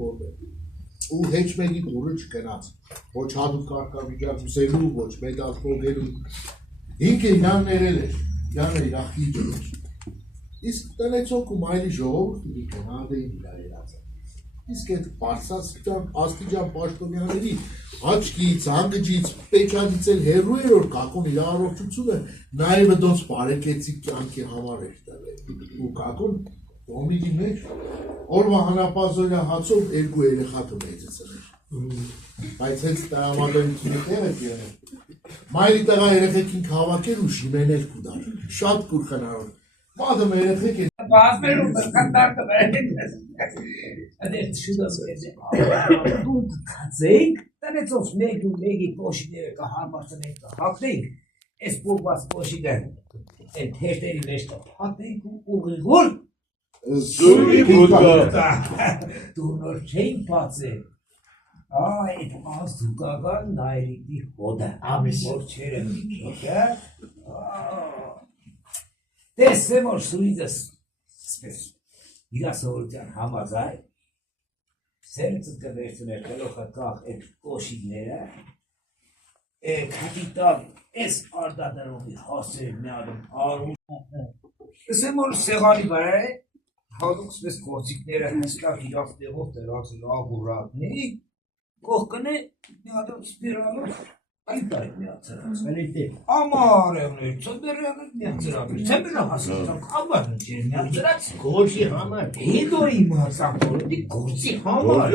որտեղ ու հեչ մեկի դուրը չգնաց ոչ հատուկ կարգավիճակ ուսելու ոչ մեդալ փողելու ինքը իրան ներել էր իրան էր իր աղջիկը իսկ տնեցոք ու մայրի ժողովուրդը գնահատեին իր երազը իսկ այդ բարձրացան աստիճան պաշտոնյաների աչքից, անգջից, պեչանից էլ հեռու էր որ կակուն իր առողջությունը նաև դոց բարեկեցիկ կյանքի համար էր տվել ու կակուն Ոմիդի մեջ օրվա հանապազորյա հացով երկու երեխա կմեծեցել էր բայց հենց տրամադրությունի տեղը կերել մայրի տղա երեխեքին հավաքել ու շիմենել կուդար շատ կուր խնարով մադը երեխեք է Բազմերում կնդարտը Ադեր շուտով դու կացեք տնեցով մեկ ու մեկի կոշիները կհարմարցնենք կհակնենք այս փոքված կոշիները այդ հերթերի մեջ կհակնենք ու ուղիղոր Զուրի բուտա դու նոր չենք բացել այդ աստուկական նայրիկի հոդը որ չերը միքա տեսեմ որ սուրիցս սպես իրասովորության համաձայն սերցը կվերցներ գլոխը կախ այդ կոշիկները կապիտալ այս արդադրողի հասեր մի ադմ արում տեսեմ որ սեղանի վրա է հատուկ սպես կործիկները հստակ իրավ տեղով տեղացել աղուրատների կողքնե մի ադմ սպիրալով այդ այդ միացրած ամարեղներ ծոդերեղներ միացրած ծեմենը հասկացանք ամարն չեր միացրած գործի համար հետոյի մասապորոտի գործի համար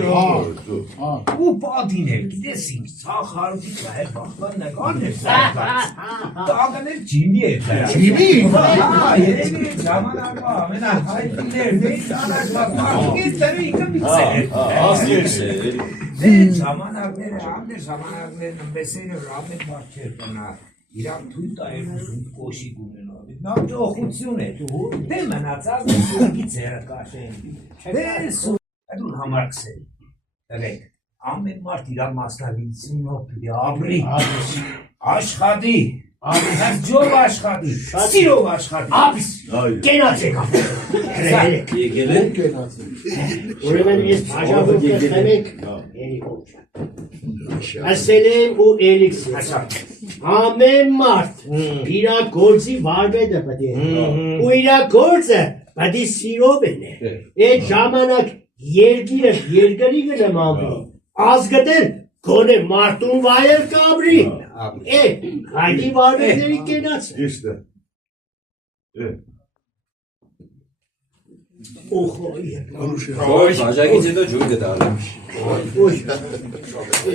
ու պատիներ գիտեսինք սաղ հարուտից հայր բախման նկաններ տագաներ ջիմի էր Ջիմի? երևի ժամանակվա ամենա հայտիներն էին անաշված մարդիկից դերը ինքը միցեր ժամանակները ամներ ժամանակներն մեսերը ռամետ մարդ չեր տնա իրան թույլ տայր ուզում կոշիկ ունենալ նա ճոխություն է դե մնացած սուրգի ձերը կաշեն դե սուրգ համար կսել տղեք ամեն մարդ իրան մասնագիտությունով պիտի ապրի աշխատի ջով աշխատի սիրով աշխատի կենացեք Եկել եք Ուրեմն ես բաժանվում կխմեք ասել եմ ու էլիքս ամեն մարդ իրա գործի վարվետը պետք է ու իրա գործը պետք է սիրով են այդ ժամանակ երկիրը երկրի կնմանվի ազգդել գոնե մարդուն վայել կաբրի հայտի վարվետների կենաց Բաժակից հետո ջուր գտարեմ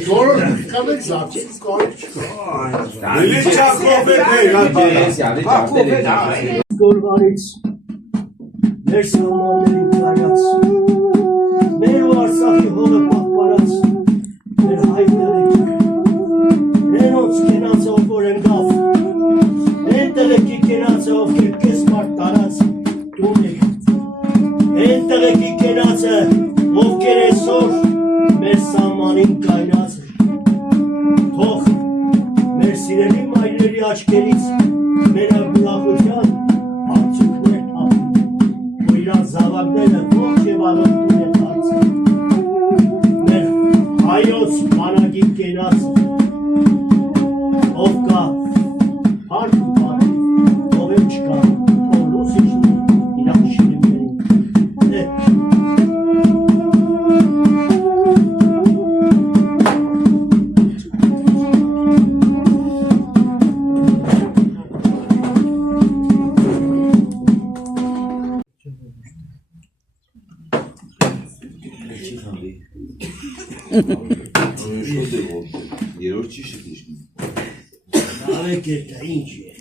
Ժորոր կամեք զարդից կարիք չկա Լիլի չախով Գորվարից մեր սահմաններին կարած մեր ու Արցախի հողը պահպարած մեր հայտները նրանց կենացով որ են գավ են տղեկի կենացը ովքեր կես մարդ տարած տուն եք են տղեկի կենացը ովքեր այսօր մեր սահմանին կայնած թող մեր սիրելի մայրերի աչքերից մեր ուրախության արդյունքներ թափեն ու իրան զավակները ողջ եւ աղոթում են դարձել մեր հայոց բանակի կենացը ով կա հարկ ու պատիվ ով էլ չկա ով լուսիշն իրան շիրիմներին Երորդ չի շտիշն Avek inci.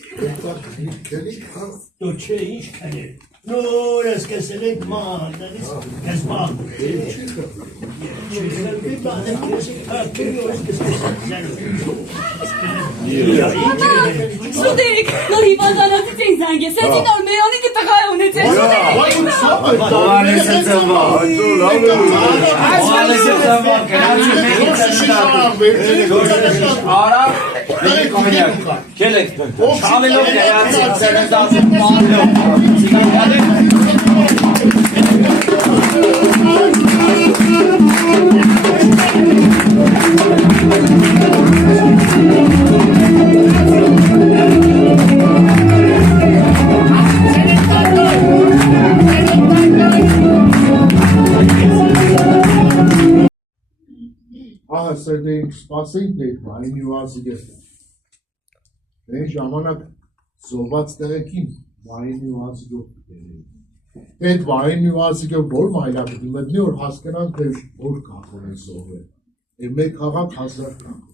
Tu ce inci care? Nu, răs că se leg mal, dar că spal. Ce să fi bani că se că eu că se Շուտիկ, նորի բազանացից ենք զանգեսեց, ինոր մերոնի կտղայ ունեցել, շուտիկ։ ասել սպասենք դե այն նյուանսը գես։ Այն ժամանակ զոհված տեղեքին վային նյուանսը գող Այդ վային նյուանսը գող որ մայլակը մտնի որ հասկանանք թե որ կախոն են զոհվել։ Է մեկ խաղակ 1000 կախոն։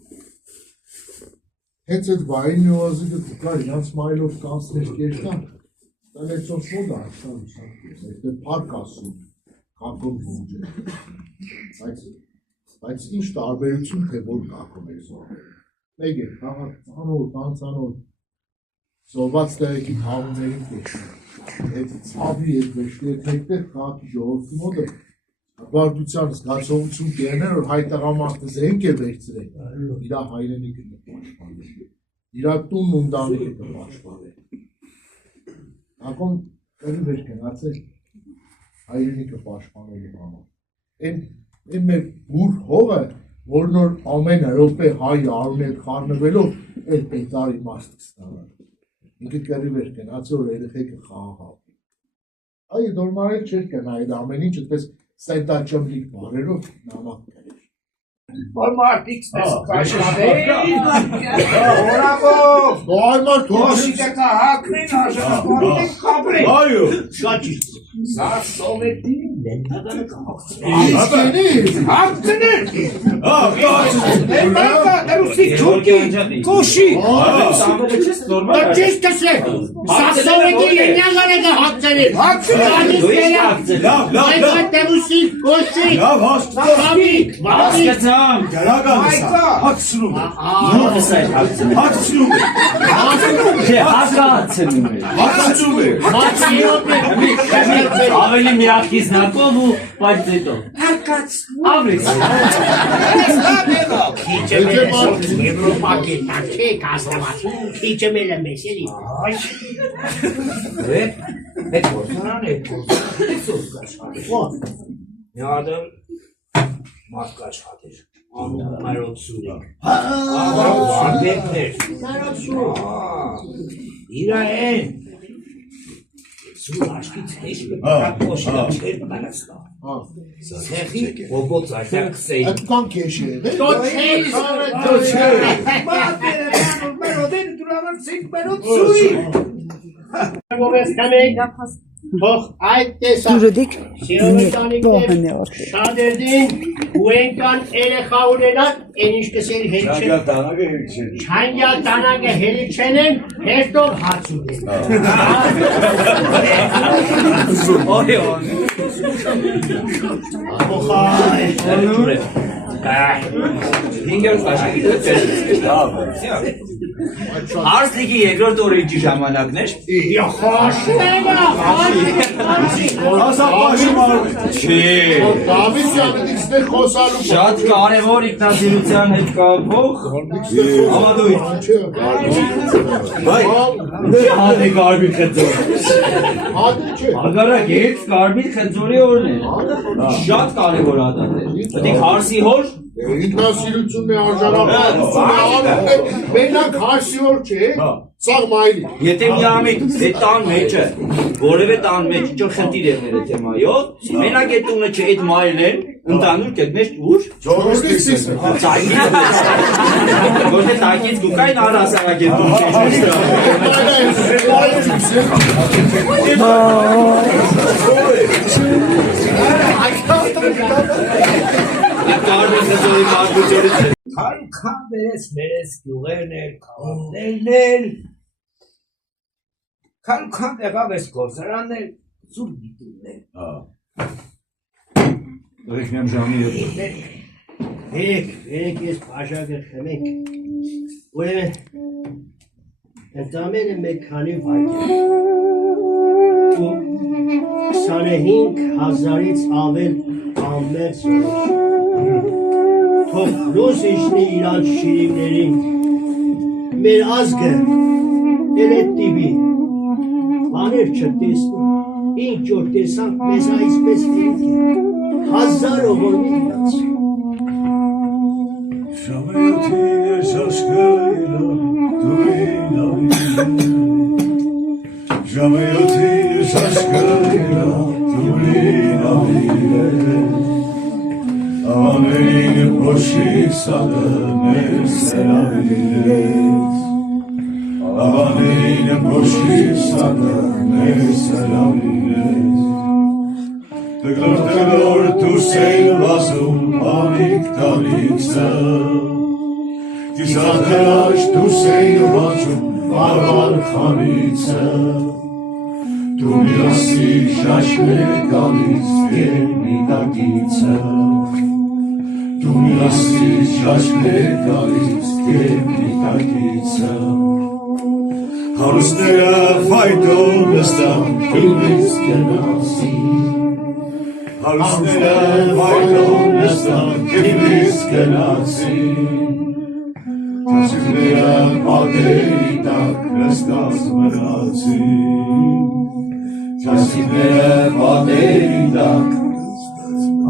Հենց այդ վային նյուանսը գող իրանց մայլով կանցներ կերտան Տալեցոն շոդ աշտան այդ պարկ ասում կախոն բունջ է։ Բայց ինչ տարբերություն թե որ կախոն է զոհվել։ Մեկ է խաղակ անցանոտ Զոհված տեղեքի խաղումներին կեշում, այդ ծավի այդ մեջտի այդ հեկտեր խաղակի ժողովրդի մոտը բարդության զգացողություն կերներ, որ հայ տղամարդը զենք է վերցրել, իրա հայրենիքը կպաշտպանել, իրա տունն ունտանիքը կպաշտպանել։ Ակոն կրի վեր կնացել հայրենիքը պաշտպանելու համար։ Այն մեր բուր հողը, որ նոր ամեն հրոպե հայ արուն հետ խառնվելով, այդ պետարի մաստ կստանալ։ Ինքը կրի վեր կնացել, որ երեխեքը խաղաղ։ Այ դորմարել չէր կնա այդ ամեն ինչ, այդպես սայտաճմլիկ բարերով նամակ կրեր։ Որ մարդիկ սպես կաշկավեին, որավով, Գոհարմար կոշիկը կահակնին, աշանապարին եք կապրին։ Այո։ Շատ ճիշտ։ Սա սովետին նենտագանը Իսկենի։ հաղցներ։ Ներմակա, դրուսիկ չուկի, կոշի։ Ճիշտ կսեք։ Սա սովետի ենյագանը կա հացերին։ Այդ դերուսիկ, կոշիկ, բավիկ, Գարական հացնում է։ Նույնս այդ հացնում է։ Հացնում է։ Չէ, հացնում է։ Հացնում է։ Ավելի միակից նակով ու բայց հետո։ Ավրից։ Քիչը Եվրոպակի տաքի կաստամաց, քիչը մելը մեսելի։ Այդ գործարան է, այդ սոս կաշխատեր։ Միադը մարդ կաշխատեր, անում մարոցուրի։ Արդեպներ։ Իրա են։ Սուր աշկից հեշ կպրակ կոշիլա չեր պարաստա։ Սեղի ոգոց այդյան կսեի։ Այդ կան կեշի է, Մատերը մերոդեն դուրավար սինք մերոդ սուրի։ Թող այդ տեսակ սիրովետանիքներ շատ երդին ու ենքան երեխա ունենան են ինչ կսեր հերիք չեն չանյալ տանագը հերիք չեն են հերտով հաց ունեն Հարսլիկի երկրորդ օրենքի ժամանակն էր։ Դավիթյանից դեր խոսալու Շատ կարևոր ինքնազինության հետ կապող համադույթ։ Հատե կարմիր խնձոր։ Հատի չէ Հագարակ հետ կարմիր խնձորի օրն է։ Շատ կարևոր հատատ է։ Պետք հարսի հոր ինքնասիրությունն է արժանապատվությունը մենակ հարսիոր չէ սաղ մայլի Եթե միամիտ այդ տան մեջը, որևէ տան մեջ ինչ խնդիր եղներ է թեմայով, մենակ այդ տունը չէ այդ մայլն են, ընդանուր կետ մեջ ուր? Ժողովրդի Ոչ թե տակից գուկային առասարակ է տուն Քան վերես մերես գյուղերն էլ, քաղաքներն էլ, քան եղավ ես գործարանն էլ, զուր դիտումն էլ։ Ռեքնեմ ժամի հետ։ Երեք ես բաժակը խմենք, ուրեմն ընդամենը մեկ քանի վայրկյան ու 25,000-ից ավել ամերս թող լույս իջնի իրանց շիրիմներին, մեր ազգը էլ էդ տիվի, բաներ չտեսնում, ինչ որ տեսանք մեզ այսպես հենք է, 1000 ողորմի իրանց։ Ժամայոթին ես աշկայլա, դուրին ավիլը Ժամայոթին ես աշկայլա, դուրին ավիլը Amen boşik sadır selamires Amen boşik sadır selamires Tıklor tu seyl vasum amik taliksa Kizatelaş tu seyl vasum varvar khamitsa Tu mirasi şaşme kalis gelmi dakitsa Tu mirasi şaşme kalis gelmi dakitsa Harusnera fayton nestam kılmis genasi Harusnera fayton nestam kılmis genasi Tasifnera maderitak nestas menasi Tasifnera maderitak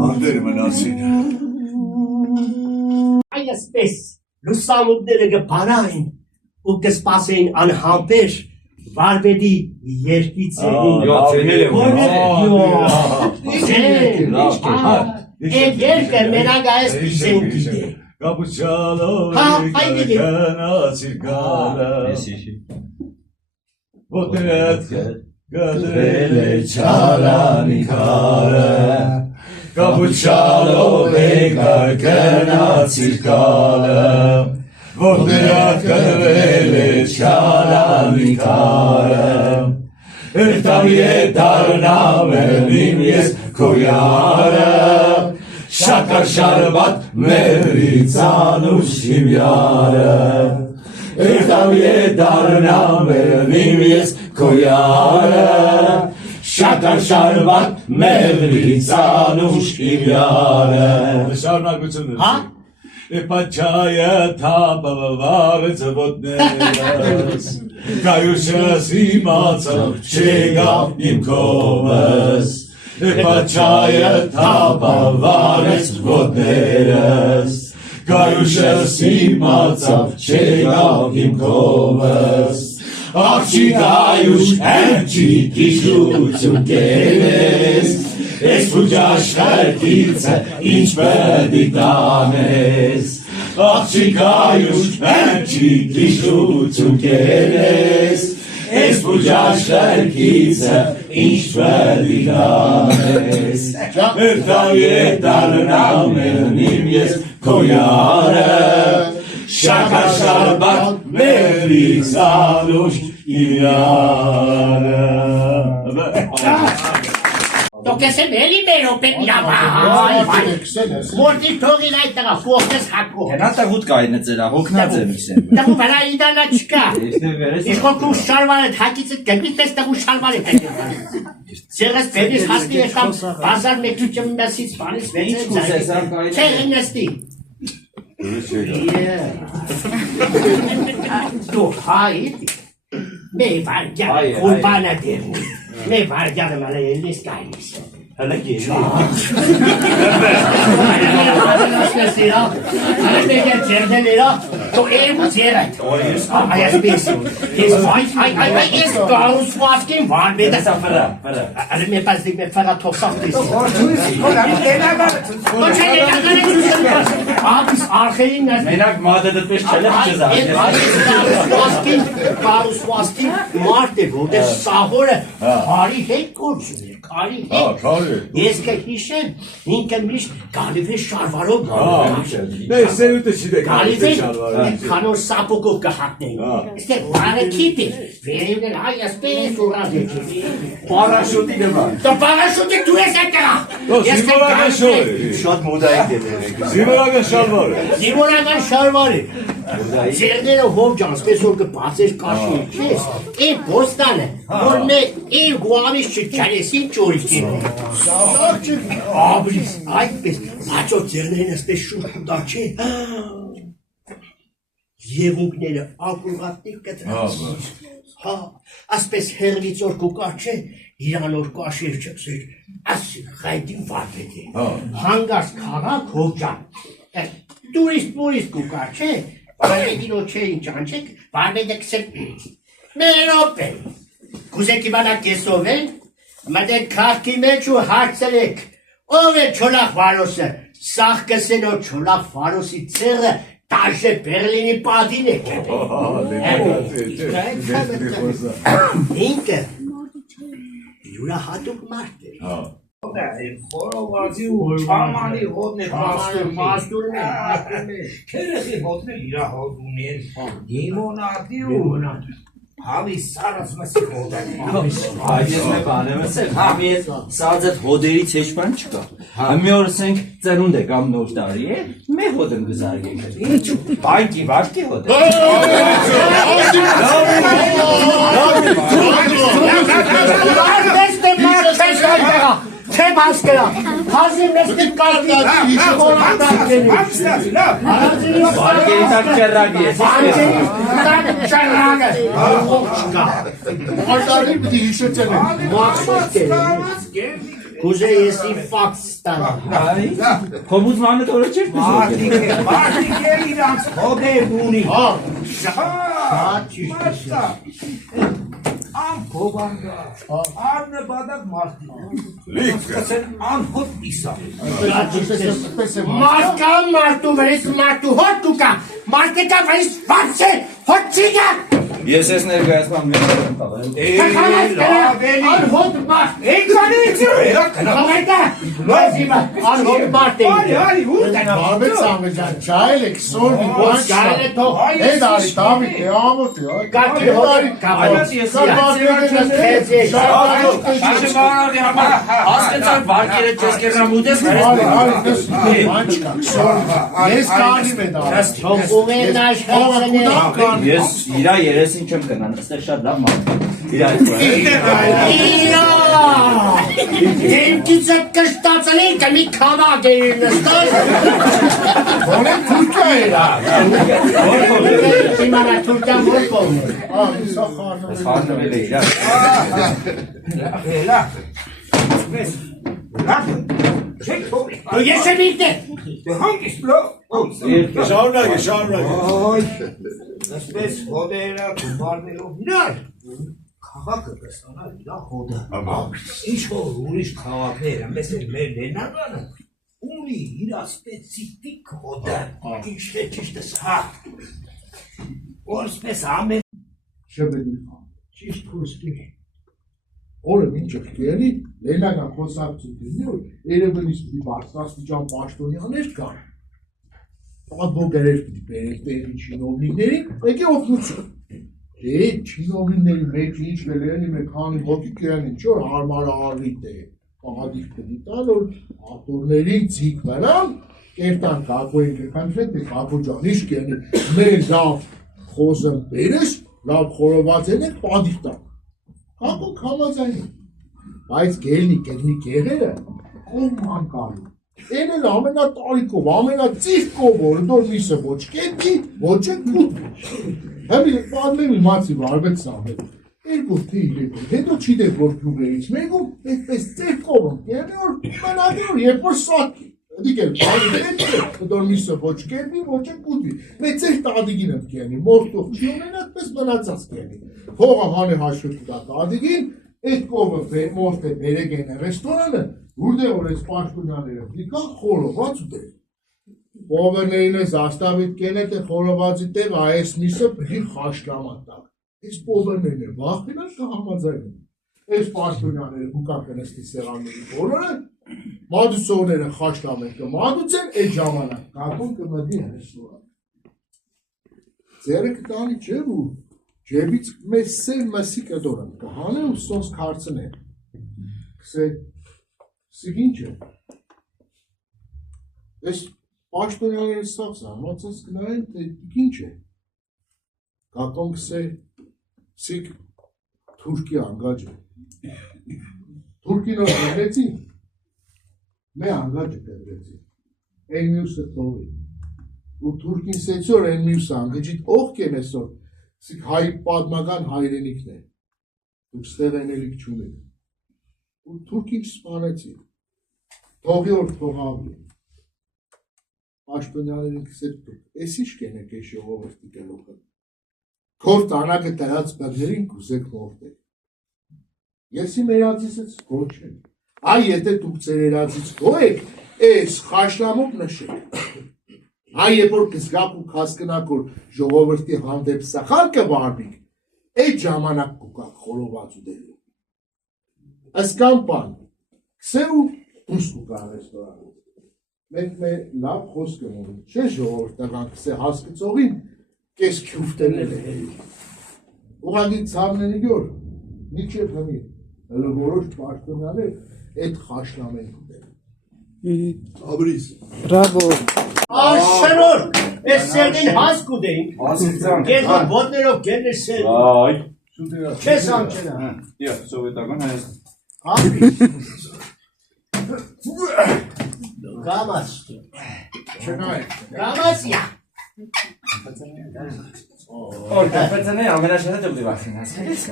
Անդեր մնացին Այսպես լուսամուտները կբարային ու կսպասեին անհամբեր վարվետի երկիցերին Այդ երկը մենակ այս պիսեն գիտե Կապուչալով կնացիր գալը Ոտներդ գդրել է չարանի կարը Կապուչալով կնացիր գալը Ոտներդ գդրել է չարանի կարը Երտավի է դարնավել իմ ես քոյարը Շակար շարված մերից անուշ հիմյարը Երտավի է դարնավել իմ ես քոյարը Շակար շարված մերից անուշ հիմյարը Շարունակություններ Պաչայը թապը վարեց ոտներս Կայուշս իմացավ չեգավ իմ կողմս Պաչայը թապը վարեց ոտներս Կայուշս իմացավ չեգավ իմ կողմս Աղջի կայուշ հենչի կիշություն կենես Ես փուջաշխարքիցը ինչ պետի տանես Աղջի կայուշ հենչի կիշություն կենես Ես փուջաշխարքիցը ինչ պետի տանես Երտավի է դարնամեն իմ ես քոյարը Շակար շարբակ մերից անուշ իմյարը Το que se veli pero pe Morti թողին այդ տղա կողքս հակո Հենա տղուտ կայնը ծերա, հոգնած եմ իսեմ Տղու վրա իդանա չկա Իսկ հոգու շարվարդ հակիցդ կգվիտ պես տղու շարվարդ Սեղս պետիս հասնի եկամ բազար մեկլուկյամ մեսից բանից վեցեց Չէ հնեստի Դու հայիտ Մե վարգյանը խուրբանա դեղու Մե վարգյանը մալը ելիս կայնիս Հələ գերի Հələ մեկեր ձերդելերա Դու էմուց երայդ Այսպես Այս գարուսվածքին վարվետը Հələ մե պասդիկ մե վրա թողսախտիս Ապիս արխերին Մենակ մադը դպես չելեղ չզա Գարուսվածքին մարդ է որտեղ սահորը հարի հետ կործում է Կարի հետ Ես կհիշեմ, ինքը միշտ գալիվ է շարվարով Սերուտը չի դե Գալիվ է քանոր սապոգով կհատնեին Իստեղ վարը քիտ է, վերևն էլ հայ ասպես ուրած է Պարաշոտի նման Դո պարաշոտի դու ես այդ կղա Զինվորական շոր է Շատ մոդայիկ է Զինվորական շալվար է Զինվորական շարվար է Ձերները հով ջան, սպես որ կպացեր կաշի չես Է բոստանը, որ մե է գուավիս չքարեսին ճորիքին Աբրիս, այդպես, աչո ձերներն ասպես շուրջ ուտա չէ Եվունքները ակուրղատնիկ կտրած Ասպես հերվից որ կուկա չէ, իրանոր կաշեր չքսեր Ասի խայդին վարվետ է Հանգարս կաղակ հով ջան Տուրիստ կուկա չէ Վարվետինո չէ ինչ անչեք, վարվետը կսեր Մերոպ է Կուզեք իմանակ կեսով են Մտեք քաղքի մեջ ու հարցրեք, ով է չոլախ վարոսը, սաղ կսենո չոլախ Ֆարոսի ցեղը տաշե Բերլինի պատին է ինքը յուրահատուկ մարդ է Խորովածի ու չամանի հոտն է մաստուրն է քերեխի հոտն է իրա հոտ ունեն լիմոնադի ու հավի սարած մսի հոտն Այս ես մի բան եմ ասել, համի ես սածդ հոդերից հեչ բան չկա։ Մի օր ասենք ծնունդ է կամ նոր տարի է, մեր հոդն գզարգենք։ Ինչ բանկի վարկի հոդ է։ Չեմ հասկերա, հազի մեզ դիտ կարգի Վարկերի տակ չերրագի ես։ Արտարի պիտի հիշեցել են։ Կուզե եսի ֆաքս ստանա Խոմուզմանը տորը չեր Մարդիկ է իրանց հոդեր ունի շատ ճիշտ է Ամփոբանդա, արնբադակ մարդիկ Լիքը անհոտ իսա Մարդկա մարդու վրից մարդու հոտ կուկա Մարդիկա վրից վարց է հոտ չիգա Ես ես ներգայացման մեր եմ տաղել Անհոտ մարդ Էնքանից է Անհոտ մարդ է Բարբեց ամեջան, չայլ եք, սոր մի բան Գայլ է թող Հետ արի, Դավիթ է, ամոտ է Կարգի հոտ կավոտ Ասկեցան վարկերը չես կերնամ ուտես Ես կարիմ է դա Թող ուղեն աշխարհը Ես իրա երեսին չեմ կնան, ստեղ շատ լավ մարդ Իրա Դեմքիցը կշտացել են կմի քավակ է նստած Որեն թուրկա է Իմանա թուրկան որ կողմ է Սա խարնում Խարնվել է իրա Դու ես եմ իրտե Հանգիստ լո Շարունակե Այսպես հոդերը գումարներով իրար Քաղաքը կստանա իրա հոդը Ինչ որ ուրիշ քաղաքները մեզ էլ մեր լենագանը ունի իրա սպեցիֆիկ հոդը Ինչ է ճիշտս հա Որսպես ամեն Շեբեդի ճիշտ խոսքի Օրը մինչև կերի, լենագան խոսակցություններ, երևնից պիտի բարձրաստիճան պաշտոնյաներ կան Պատվոգերեր պիտի բերեք տեղի չինովնիկներին, եկե օգնություն չինովնիկների մեջ ինչ կլերնի մեկ քանի հոգի կյանին, չոր հարմարը առիտ է Պահադիք պիտի տան, որ ատորների ձիք վրան, կերտան կակո են կքանչվեն, թե կակո ճան ինչ կյանի, մեր լավ խոզն բերես, լավ խորոված են եք պադիք տան Կակո կամազային, բայց գելնի կեդնի կեղերը կողման կալու Են էլ ամենա տարիքով, ամենա ծիղկով որ դոր միսը ոչ կետի, ոչ է կուտ Հեմի պատմեմ իմացի վարվեց սամել Երկու թիլեկով, հետո չիդեք որ կյուղերից մեկում, այդպես ծեղկով ընկերն որ մնագի որ երբ որ սատկի Դիկ էլ բանի պետք դոր միսը ոչ կետի, ոչ է կուտի Մեծ էր տադիգին ընկերնի, մորտով չի ունեն այդպես մնացած կերնի Հողը հանի հաշվետի դա տադիգին, այդ կովը մորտ է բերեկ են ռեստորանը Ուրդե որ ես պաշտունյաները դիկա խորոված ու դեր Պովերներին ես աստավիտ կենետ է խորովածի տեղ այս միսը պրի խաշլամանտակ Ես պովերներին է վախվինան կհամաձայնում Ես պաշտունյաները հուկա կնստի սեղանների բոլորը Մադուսողները խաշլամեն կմադուց են այդ ժամանակ կակուն կմդի հրեստորան Ձերը կտանի չէ ու Ջեբից մեզ սև մսի կդորան կհանը ու սոնց կարծն է Կսե Սիգ ինչ է Ես պաշտոնյաները սաղ զամացած կնային թե ինչ է Կակոն կսե Սիգ թուրկի անգաջ է Թուրկին որ կեղեցի Մե անգաջ է կեղեցի Են մյուսը տողի Ու թուրկին սեցոր են մյուսը անգջիտ ող կեն էսոր Սիգ հայ պատմական հայրենիքն է Դուք ստեղ էնելիք չունեք Ու թուրկին չսպանեցի Թողի որ թողավի Պաշտոնյաներին կսեր դուք Ես ինչ կենեք է շողովրտի կելոքը Քոր տանակը տրած բգներին կուզեք մորտեք Ես իմ երածիս ես գոչ եմ Այ եթե դուք ծեր երածից գո եք Այս խաշլամուկ նշեք։ Այ երբ որ կզգաք ու կհասկնաք, որ ժողովրդի հանդեպ սխալ կվարվիք, այդ ժամանակ կուկաք խորոված ուտելու։ Ասկան բան, քսեր ու դուրս կուկա ռեստորանում։ Մենք մեր լավ խոսքը ունենք, չէ ժողովրդական քսե հասկացողին կես քյուֆտերել է հերի։ Ուղղակի ցավների գոր, միջև հմի, հələ որոշ պաշտոնյաներ այդ խաշլամեն ուտել։ Աբրիս։ Աշնոր, ես սերդին հասկ ուտեինք, Ասիցան։ ես որ ոտներով գերներ սեր, Այ։ չես ամչենա։ Եվ սովետական Հայաստան։ Գամաս, Չնայեք։ գամաս յա։ Օր կապետանը ամենաշատը դուք դիվասին ասես։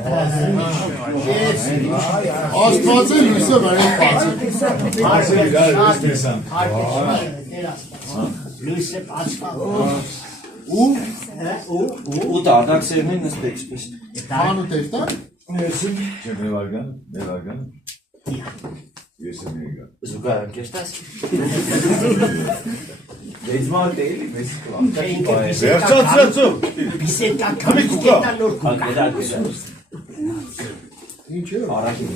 Աստվածը լույսը վրեն բացը։ Լույսը պացվա։ Ու դադաքսերն են նստեք ինչպես։ Հանուտ եք տա։ Չէ, մևարգան։ Ես եմ եկա։ Զուգարան կերտաս։ Դեզմալ դեյլի մեզ կլան։ Վերջացրեցու։ Բիսետա կամիկետա նոր կուկա։ Ինչ է։ Արագի։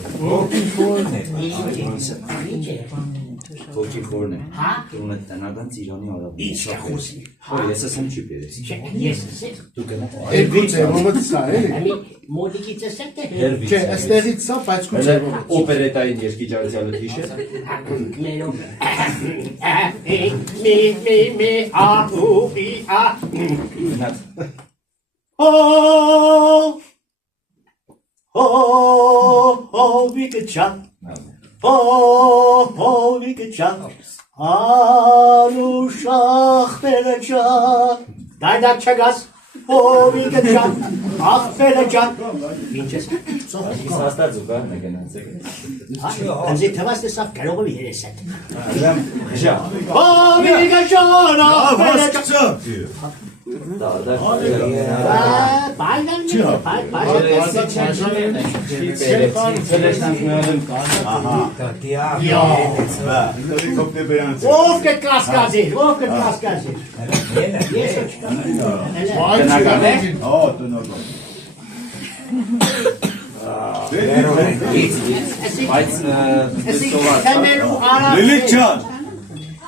Հոգի խորն է։ Հա։ Դու մեծ տնական ծիրանի արավ։ Ինչ է խոսի։ Օ, ես ասեմ չի բերես։ Ես ասել։ Դու գնա։ Երկու ձևով սա է։ Ամի մոդիկից ասել թե։ Չէ, այստեղից սա, բայց քո ձևով։ Օպերետային երկիճարությանը հիշես։ Մերով։ Մի ահուի ա։ Գնաց։ Վիկչա։ Վիկչա։ Անուշախ պերեջա։ Դայդակ չգաս։ Վիկչա։ Ախպերեջա։ Ինչ ես։ Ես հաստատ զուգարն է գնացել։ Անձի թվաս տեսավ կարող է երեսետ։ Ժա։ Վիկչան ախպերեջա։ Բայդան Հելիկոպտեր բերանց։ Ով կկասկածի, ով կկասկածի։ Ես չկա։ Ահա, տնական։ Բայց Թեմելու արավ։ Լիլիք ջան,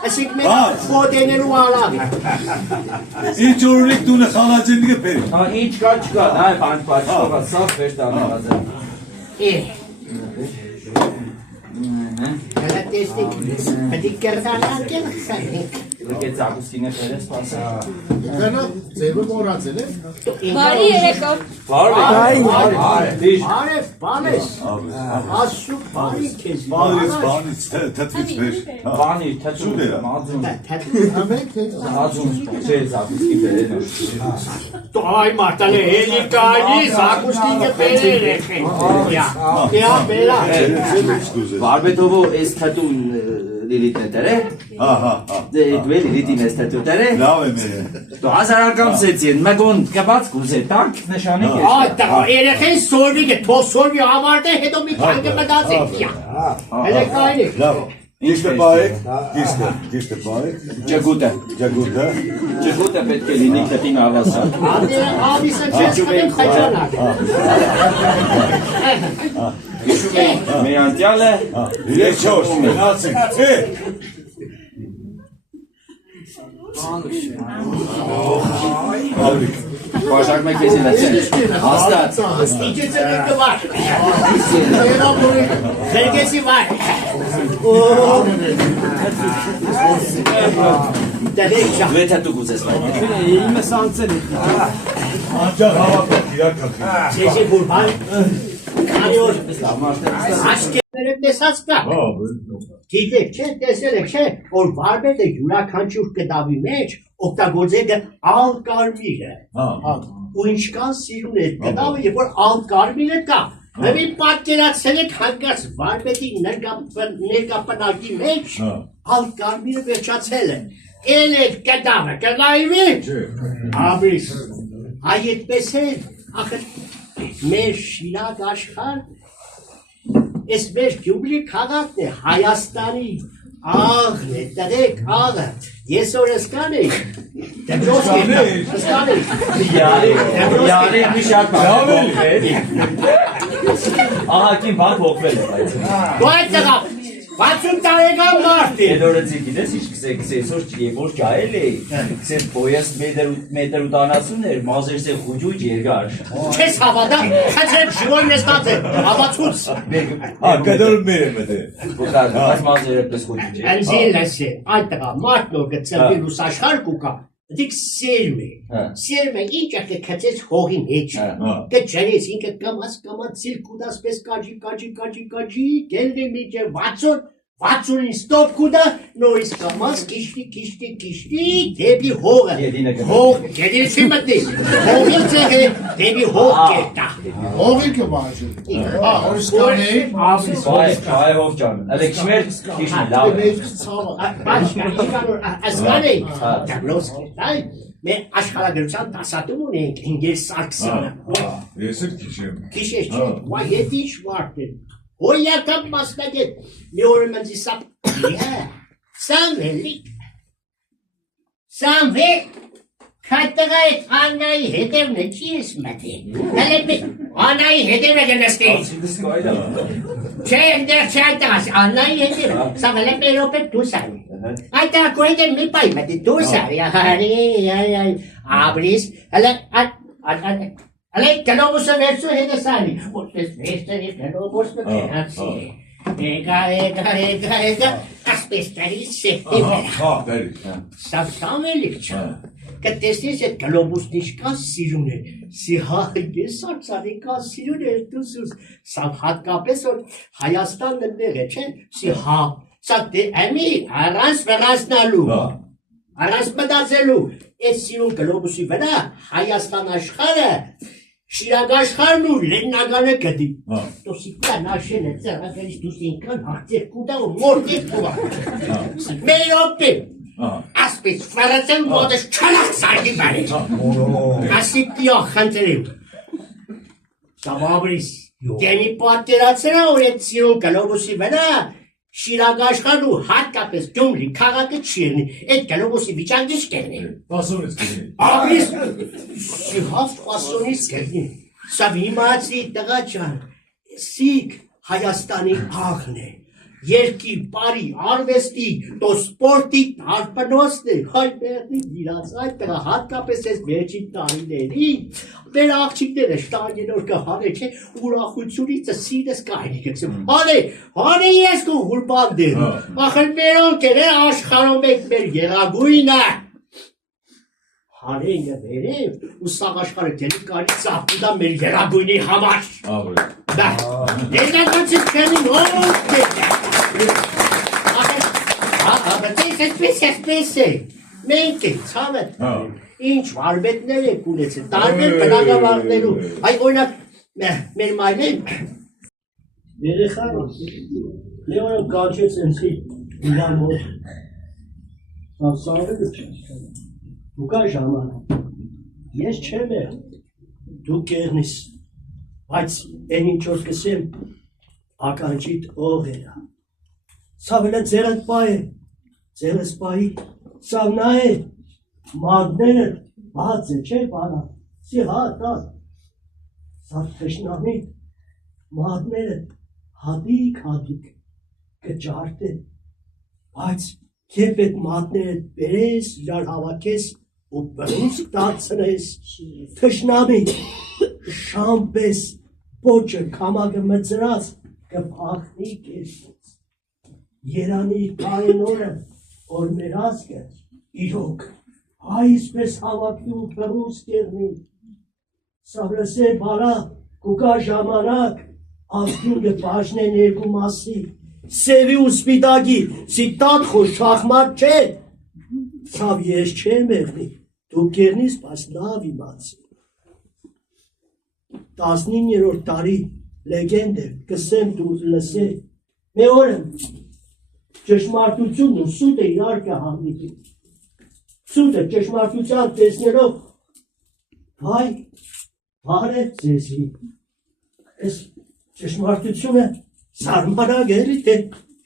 Ասիկ մեր ֆոտեներու արավ։ ինչ օրինք դու նխալաջենի կբերի։ Հա ինչ կա չկա, այ բան պատճառը սա ֆեշտ անած է։ Հələ տեսնիկ, պետք կերտանան կերտանեք։ Դուք ցակուսինը ֆերես պասա։ Գնա ձևը մոռացել է։ Բարի երեկո։ Բարի։ Դիշ։ Բարև, բանես։ Ասու բարի քեզ։ Բանից թթվից վեր։ Բանի թաչու մազուն։ Ամեն թե Մազուն չէ ցակուսի ֆերեն։ Այ մարտալե էլի կայնի սակուստիկը բերել է։ Յա բելա։ Բարբետովո էս թատուն լիլիտն է դերը։ Ահա։ Դե դու լիլիտին էս թատու դերը։ Լավ եմ։ Դու հազարական սեցին, մեկոն կբաց կուզե տակ նշանի կես։ Այդա երեխեն սորվիգը թող սորվի ավարտե հետո մի քանի մտածեք։ Հələ կայնի։ Լավ։ Գիշտը բայեք, գիշտը բայեք։ Ջագուտը։ Ջագուտը։ Ջագուտը պետք է լինի կտին ավասա։ Աբիսը չես կտեմ խճանակ։ Մի անտյալը։ Իրեք չորս, մնացինք։ Աբրիկ։ Բաժակ մեկ էսին ասեն։ Հաստատ։ Իջեցը կվար։ Խերգեսի վար։ Դավեջա։ Դու թատու կուզես վայ։ Անջաղ հավաքակ իրական։ Չեշի բուրբան։ Կարիոր։ Աշկերները տեսած կա։ Գիտեք, չէ, տեսել եք, չէ, որ բարբետը յուրաքանչյուր կտավի մեջ օգտագործել է ալկարմիրը։ Ու ինչքան սիրուն է կտավը, երբ որ ալկարմիրը կա։ Հələ պատկերացրել եք հանգած բարբետի ներկապնակի մեջ ալկարմիրը վերջացել է։ Էլ այդ կտավը կլայվի։ Աբրիս։ Այդպես է, ախր մեր Շիրակ աշխարհ, այս մեր Գյումրի քաղաքն է Հայաստանի Աղն է, տղեկ, աղը, ես որ ըսկան էի, դեպրոս կետա, ըսկան էի, Յարի մի շատ բան փոխվել։ Ահագին բան փոխվել է բայց։ դու այդ տղա, 60 տարեկան մարդ է, Դորեցի գիտես ինչ կսեքսեսոր որ ջայել է։ Քսես բոյես մետր ու տանասուն էր, մազերս է խուջուջ երկար։ չես հավատա, խեցրեմ շիվոյ նեստած է, հավացուց, Կդոր մեր եմ դե։ Բուտար, բայց մազերը պես խուջուջ է։ ընձին լասե, այդ տղա, մարդ նոր գծրվի լուս աշխար կուկա, դիք սերմ է, ինչ ակը կծեց հողին հետ, կջրեց ինքը կամաց սիլ կուդաս պես կաջի, գելվի միջը 60-ին ստոպ կուդա, նորից կամաց կիշտի, դեպի հողը, գետինը չի մտնի, հողին ձեղ է, դեպի հող կետա, Հողիկը բաժին։ Օրսկան է։ Բայ հով ջան։ Ալե քմեր քիշն լավ։ Ասկան է, դաբլոս կետա, մեր աշխարհագրության դասատում ունենք ինգեր Սարգսյանը։ Ես էլ քիշեմ։ Քիշեր չէ, վայ ետ ինչ մարդ է։ Հոյական մասնագետ, մի օր մնձի սապ, Սամվել, քայտղա այդ Աննայի հետևն է չի ես մտի, Աննայի հետևն է գնստեից, չէ ընդեր չէ այդտղաս, Աննայի հետևն, Սամվել է մեր ոպետ դուս արի, այդտղա կոյդ է մի պայ մտի, դուս արի, աբրիս, Ալե կլոբուսը վերցու հետը սանի, ոչպես վերցերի կլոբուսը կենացի, Եկա, ասպես տարի սեպտի վերա, սավսամելիք չա, կտեսնես այդ կլոբուսն իշկա սիրուն է, ես արցանի կա սիրուն է, դուսուս, սավ հատկապես որ Հայաստանն ընդեղ է, չէ, սավ դե əmi առանց վրանցնալու, առանց մտածելու, այդ սիրուն կլոբուսի վրա Հայաստան աշխարը, Շիրակ աշխարհն ու լեննագանը գտի, տոսիկան աշեն է ծրագարից դուս ինքան հաղցեր կուտա ու մորդեր կուվա, մեր օպտեմ, ասպես վարացեմ ոտես չանախ սարգի բարեր, ասիկ տիող խնդրեմ, սավաբրիս, դենի պատկերացրա որ այդ սիրուն կլոբուսի վրա, Շիրակ աշխարհն ու հատկապես ջունգլի քաղաքը չիրնի, այդ կլոբուսի վիճակից կերնի, Ասոնից կինի։ Աբրիս, շիհավ ասոնից կերնի, սավ իմացի տղա ճան, սիկ Հայաստանի աղն է, երկիր բարի արվեստի, տո սպորտի տարպնոսն է, հայ մեղնի դիրած այդ տղա հատկապես ես վերջին տարիների, մեր աղջիկները շտանգելով կհանե չէ, ուրախությունից սիրես կայնի կեցեմ, հանե ես կու հուրբան դեր, ախր մերոնք էր է աշխարում եք մեր եղագույնը, հանե ինը վերև ու սաղ աշխարը գելի կարի ծապուդա մեր եղագույնի համար, դա, ես ականցից կերին հոնք Այսպես է, մենք ենք ցավդ, ինչ վարվետներ եք ունեցել, տարբեր բնակավարներում, այ օրինակ մեր մայրեն, երեխան, մի օրը կանչեց ինձի իրան մոտ, սարվելը չեն, դու կա ժամանակ, ես չեմ է, դու կեղնիս, բայց են ինչ որ կսեմ, ականջիտ ող էրա, սավելը ձերդ պա է, ձերս պայի, սավ նա է, մագները բաց է, չէ բանա, սի հատած, սավ թշնամիտ, մագները հատիկ, կճարդ է, բայց երբ էդ մատները բերես, իրար հավաքես, ու բրուսկ դարձնես, թշնամիտ, շամպես, պոչը կամագը մծրած, կպախնի կեսից, երանի պարենորը, որ մեր ասկը իրոք այսպես հավակնի ու բրուս կերնի, սավրսե բարա կուկա ժամանակ ասկյունգը պաշն է ներգու մասի, սևի ու սպիտագի, սիտատ խոշ շախմատ չէ, սավ ես չեմ եղնի, դու կերնիս պաս լավ իմացի, 19-րդ տարի լեգենդ է, կսեմ դու լսե, մի օրը, ճշմարտությունն ու սուտը իրար կհանդիպի, սուտը ճշմարտության տեսնելով, վայ, բարև ձեզի, ես ճշմարտությունը զարմանակ էլի թե,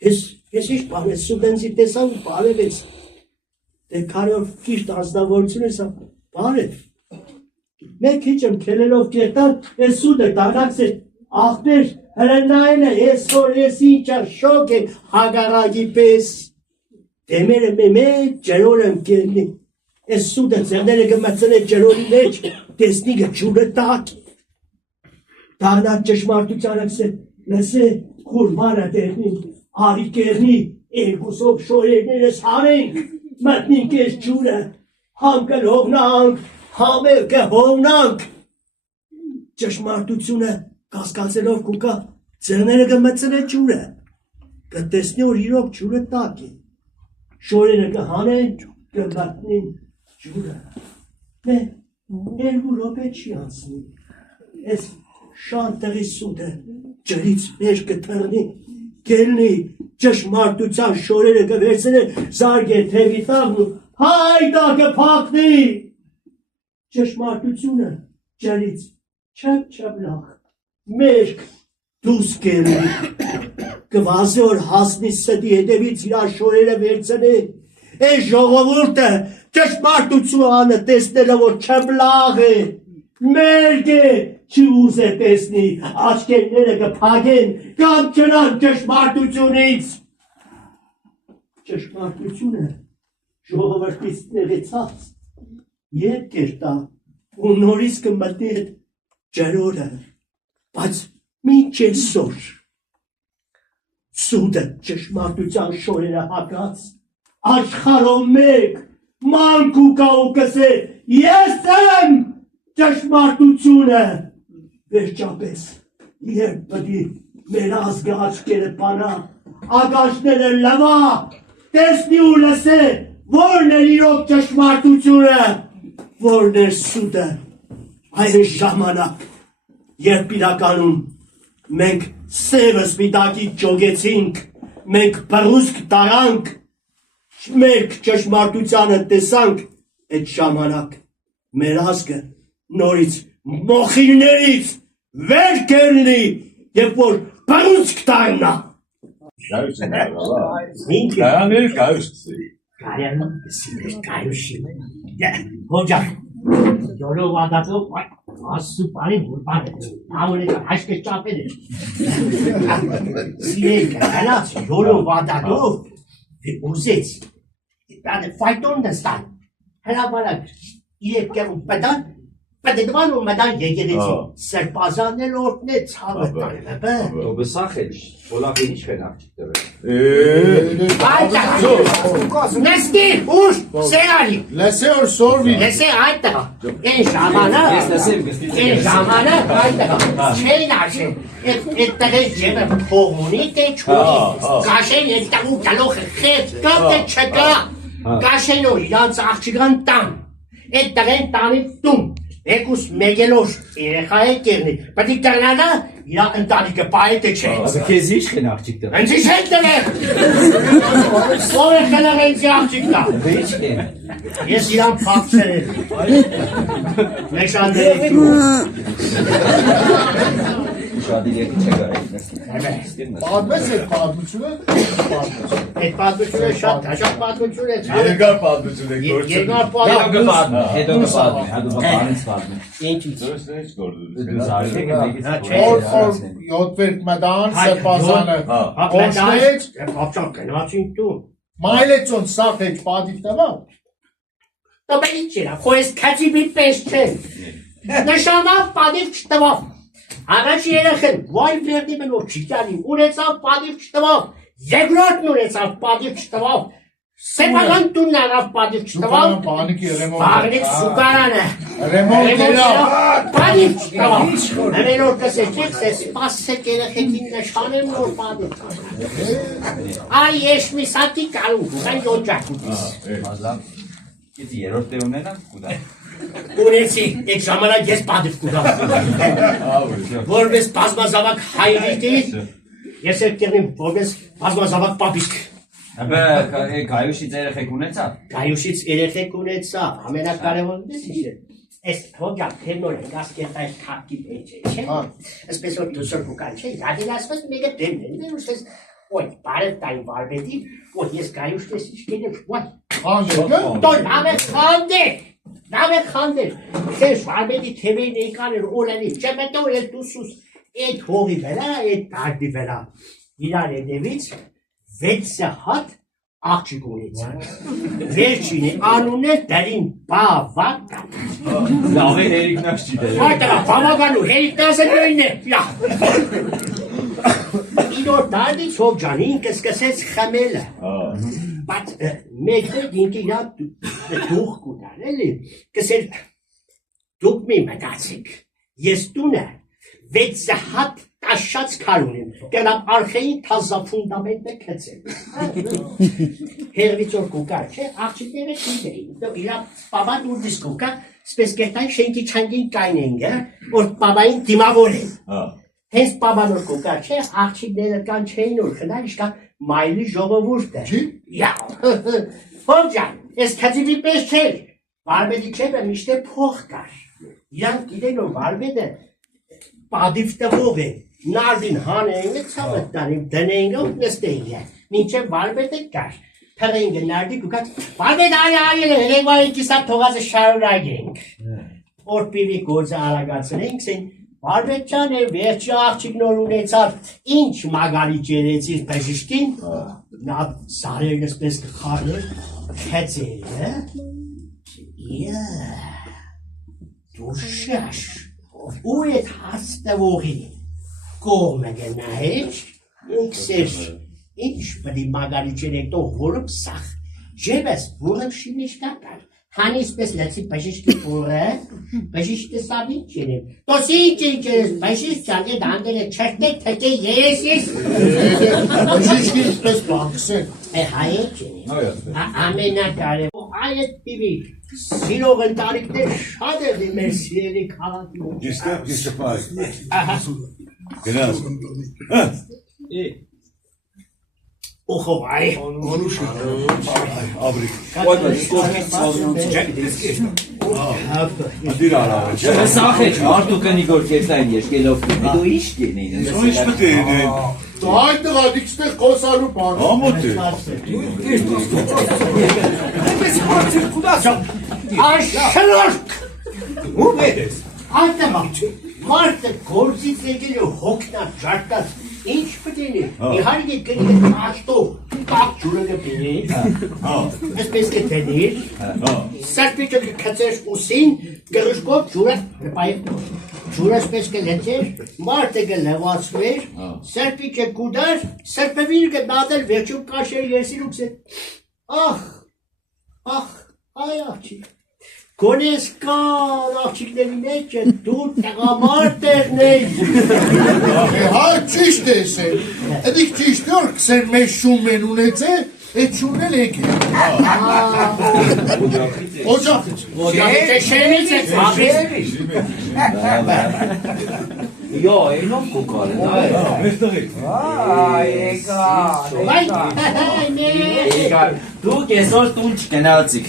ես Ես ինչ բան ես սուտենցի տեսավ ու բարև ես։ Դե կարով ճիշտ անձնավորություն ես բարև։ Մեկ քիչ եմ քելելով կերտան, ես սուտը դանաքս է աղբեր հրնայել է, ես որ ես ինչա շոկ է հագարագի պես։ Դեմերը մեծ ջրոր եմ կերնի, ես սուտը ձեղները գմացել է ջրորի մեջ, տեսնի գջուրը տակ։ Դանակ ճշմարտությանս է, լսե խուրմանը դերնին, արի կերնի, երկուսով շորերներս հանենք, մտնինք ես ջուրը, համ կլողնանք, համեր կհովնանք։ Ճշմարտությունը կասկածելով կուկա, ձեղները գմացել է ջուրը, կտեսնի որ իրոք ջուրը տակ է, շորերը կհանեն, կմտնին ջուրը։ Մե, երկու րոպե չի անցնի, ես շան տեղի սուտը ջրից մեջ կթռնի, կելնի ճշմարտության շորերը կվերցնի զարգեր թևի տաղն ու հայդա կփակնի։ Ճշմարտությունը ջրից չապ-չապլախ, մերկ դուս կելնի, կվազի որ հասնի սդի հետևից իրա շորերը վերցնի, այս ժողովուրդը ճշմարտությունը տեսնելը որ չապլախ է, մերկ է, չի ուզե տեսնի, աչկերները կփագեն, կամ չնան ճշմարտությունից։ Ճշմարտությունը ժողովրդից նեղեցած, ետ կերտա, ու նորից կմտնի հետ ջրորը, բայց մինչ այսօր, սուտը ճշմարտության շորերը հակած, աշխարհով մեկ, մանկ ու կա ու կսե, ես եմ ճշմարտությունը, վերջապես, երբ պտի մեր ազգը աչքերը պանա, ագաշները լվա, տեսնի ու լսե, որն է իրոք ճշմարտությունը, որն է սուտը, այն ժամանակ, երբ իրականում մենք սևը սպիտակի ճոգեցինք, մենք բռուսկ տարանք, մենք ճշմարտությանը տեսանք, այդ ժամանակ մեր ազգը նորից մոխիրներից վեր կերնի, երբ որ բռուսկ տարնա։ Կայաներ կայուսցի։ Կայանը սիրեր կայուշի։ Հոջակ, յոլով ադատով ասու պարին հուրպան է, ավորետ հաշկը ճապել է։ Սիրեր կայանաց յոլով ադատով ուզեց, ֆայտոն դստան, հրաբարակ, իրեկ կեղու պտան, Պատեդվան ու մդան եկերեցի, սրպազանն էլ օրդն է ծավը տարել է, բը։ Դոբը սախել, ոլախին ինչ խենաղ չիք Նեստի, ուշ, սերանի։ Լսե որ սորվի։ Լսե այդ տղա, են ժամանակ, Ես լսեմ գստի են ժամանակ այդ տղա, չեն աշեն, այդ տղես ջեմը փողունի թե չորի, կաշեն այդ տղու կալոխը խետ, կապ է չկա, կաշեն որ իրանց աղջիկան տան, այդ տղեն տանի տում, Եկուս մեգելոշ երեխա է կերնի, պտի կրնանա իրա ընտանիքը պայետ է չէ։ Կեզ ինչ խենաղ չիք տղ։ Հենց ինչ հետ տղեր։ Ով է խենաղ հենց աղջիկ տա։ Ինչ կեն։ Ես իրան պապցեր եմ։ Մեշանդրեք։ Շատ իրեկի չե գարեք։ Պատմես է պատմությունը։ Այդ պատմությունը շատ հաշակ պատմություն է։ Երկար պատմություն եք գործել։ Երկար Հետո կպատմի, հետո բանից պատմի։ Ինչից։ Դուրս ինչ գործում Դու զարթեք մեգից Որ յոթվերտ մդան սեպազանը։ Օշնեջ, Ապչակ կնացին դու։ մայլեցոն սախ էջ պատիվ տվա։ Դա բերի չերա, խոյս քաչիբի պես չեն։ Նշանավ պատիվ չտվավ։ Առաջ երեխեն, վայ վերդի մենոր չիկյանի, ունեցավ պատիվ չտվավ, երկրորդն ունեցավ պատիվ չտվավ, սեպական տունն արավ պատիվ չտվավ, Բանիկի բաղնիկ սուկարանը, Ռեմոնտ երավ։ պատիվ չտվավ, մենոր կսեքեք, սես պասսեք երեխեքին նշանեմ նոր պատիվ։ Այ ես մի սատի կարու, կան յոջակ ուտիս։ Գիտի երորդ դե ունենա կուդա։ Ունեցի, եկ ժամանակ ես պատիվ կուդավ։ Որպես բազմազավակ հայրիկի, ես եկ կերնիմ որպես բազմազավակ պապիսկ։ Հəbə կայուշից երեխեք ունեցա։ Կայուշից երեխեք ունեցա, ամենակարևորն ես ինչ է։ Ես հոգյակ թերնոր ենք ասկետ այս կապկի պեջ է, չէ։ Ասպես որ դուսոր կուկան չէ, հատին ասպես մեգը դեմն է, ուշպես Ոյ, բարև տային վարպետի, ոյ, ես գայուշ տեսիչ կենեմ, ոյ։ Խանդեկը։ Տոն, նավ է խանդեր, սես վարպետի թևեին էկաներ օրենի, չեմետով էլ տուսուս, էդ հողի վերա, էդ դարդի վերա, իրար էդևից, 6 հատ աղջիկ ունեցան, վերջին է անուն է դարին բավական, Լավ է հերիքնաշ չի դեր։ Այդտեղ բավականու հերիքնասը նույնն է, Իրոր դարդից հով ջան, ինքը սկսեց խմելը, բայց մեկ ինքը իրա դուխ կուտար, էլի, կսեր դուք մի մտացիք, ես տունը 6 հատ տաշած քար ունեմ, կենամ արխեին թազա ֆունդամենտ է կծել, հերվից որ կուկար չէ, աղջիկները չիդեին, իրա պաբան ուրդիս կուկա, սպես կերտային շենքի չանգին կայն ենք, որ պաբային դիմավոր են, Հենց պաբանոր կուկար չէ, աղջիկները կան չէին որ խնար, իշկա մայլի ժողովուրդ է։ Չի։ Հով ջան, ես կծիվի պես չէր, վարբետի չեպը միշտ է փող կար։ Իրանք գիտեն որ վարբետը պադիվ տվող է, նարդին հանեին է ծավըտ տարիմ, դնեին ու նստեին է, մինչև վարբետը կար։ Թղեին գնարդի կուկած, վարբետ այլ է, հեղվային կիսատ թողածը շարուրակ ենք։ Որ պիվի գործը արագացնենք, սեն Վարվետ ճան է, վերջի աղջիկ նոր ունեցավ, ինչ մագալի ճերեցիր բժիշկին, նա սարերն պես կխարներ, քեցեր, դու շաշ, ու էդ հաստվողի կողմը գնահեչ, ինքսեր, ինչ պդի մագալի ճերեք տող որում սախ, ժևես որում շիմիշ կատար, Հանիս պես լեցի բժիշկի պուրը, բժիշկը սավին չերեմ, տոսի ինչ ես, բժիշկ ճանգե դանդել է չերտեք թեկե ես ես, Բժիշկի պես բանկսեն։ հայետ չերեմ, ամենակարևոր, այդ պիվի, սիրող ընտարիքներ շատ է մեր սիրելի քաղաքում։ Գիշտը պայք։ Գնաս։ Ուխով այ, Աբրիկ։ Դիր արավ է։ Սախ է, արդու կնի գոր կերտային եշկելով դու իշ կենին։ Ինչ պետք է ինեն։ Դու այդ դղադիք ստեղ խոսալու բան։ Ամոտ է։ Աշրորք, ու վերես, ատմակ, մարդը գործից եկել ու հոգնա ժարկած, ինչ պտին է, իհարկե կնի աշտով, կակ ջուրը գպինի, ասպես կտենիր, սարպիճը կկծեր ուսին, գրշկով ջուրը պայև, ջուրը ասպես կլետեր, մարդը կլևացվեր, սարպիճը կուդար, սարպևիր կդադել վերջում կաշեր եսին ուքսեր, այ աղջիկ, Գոնես կար աղջիկների մեջ է դու տղամարդ եղնեի։ Հա ճիշտ է սեր, էդիք ճիշտ որ կսեր մեզ շում են ունեցե, էդ շումն էլ եկ է։ Օջախից։ Օջախից է շերից է ծաղից։ Յո, այնով կուկար է, Եկա։ դուք այսօր տուն չկենացիք,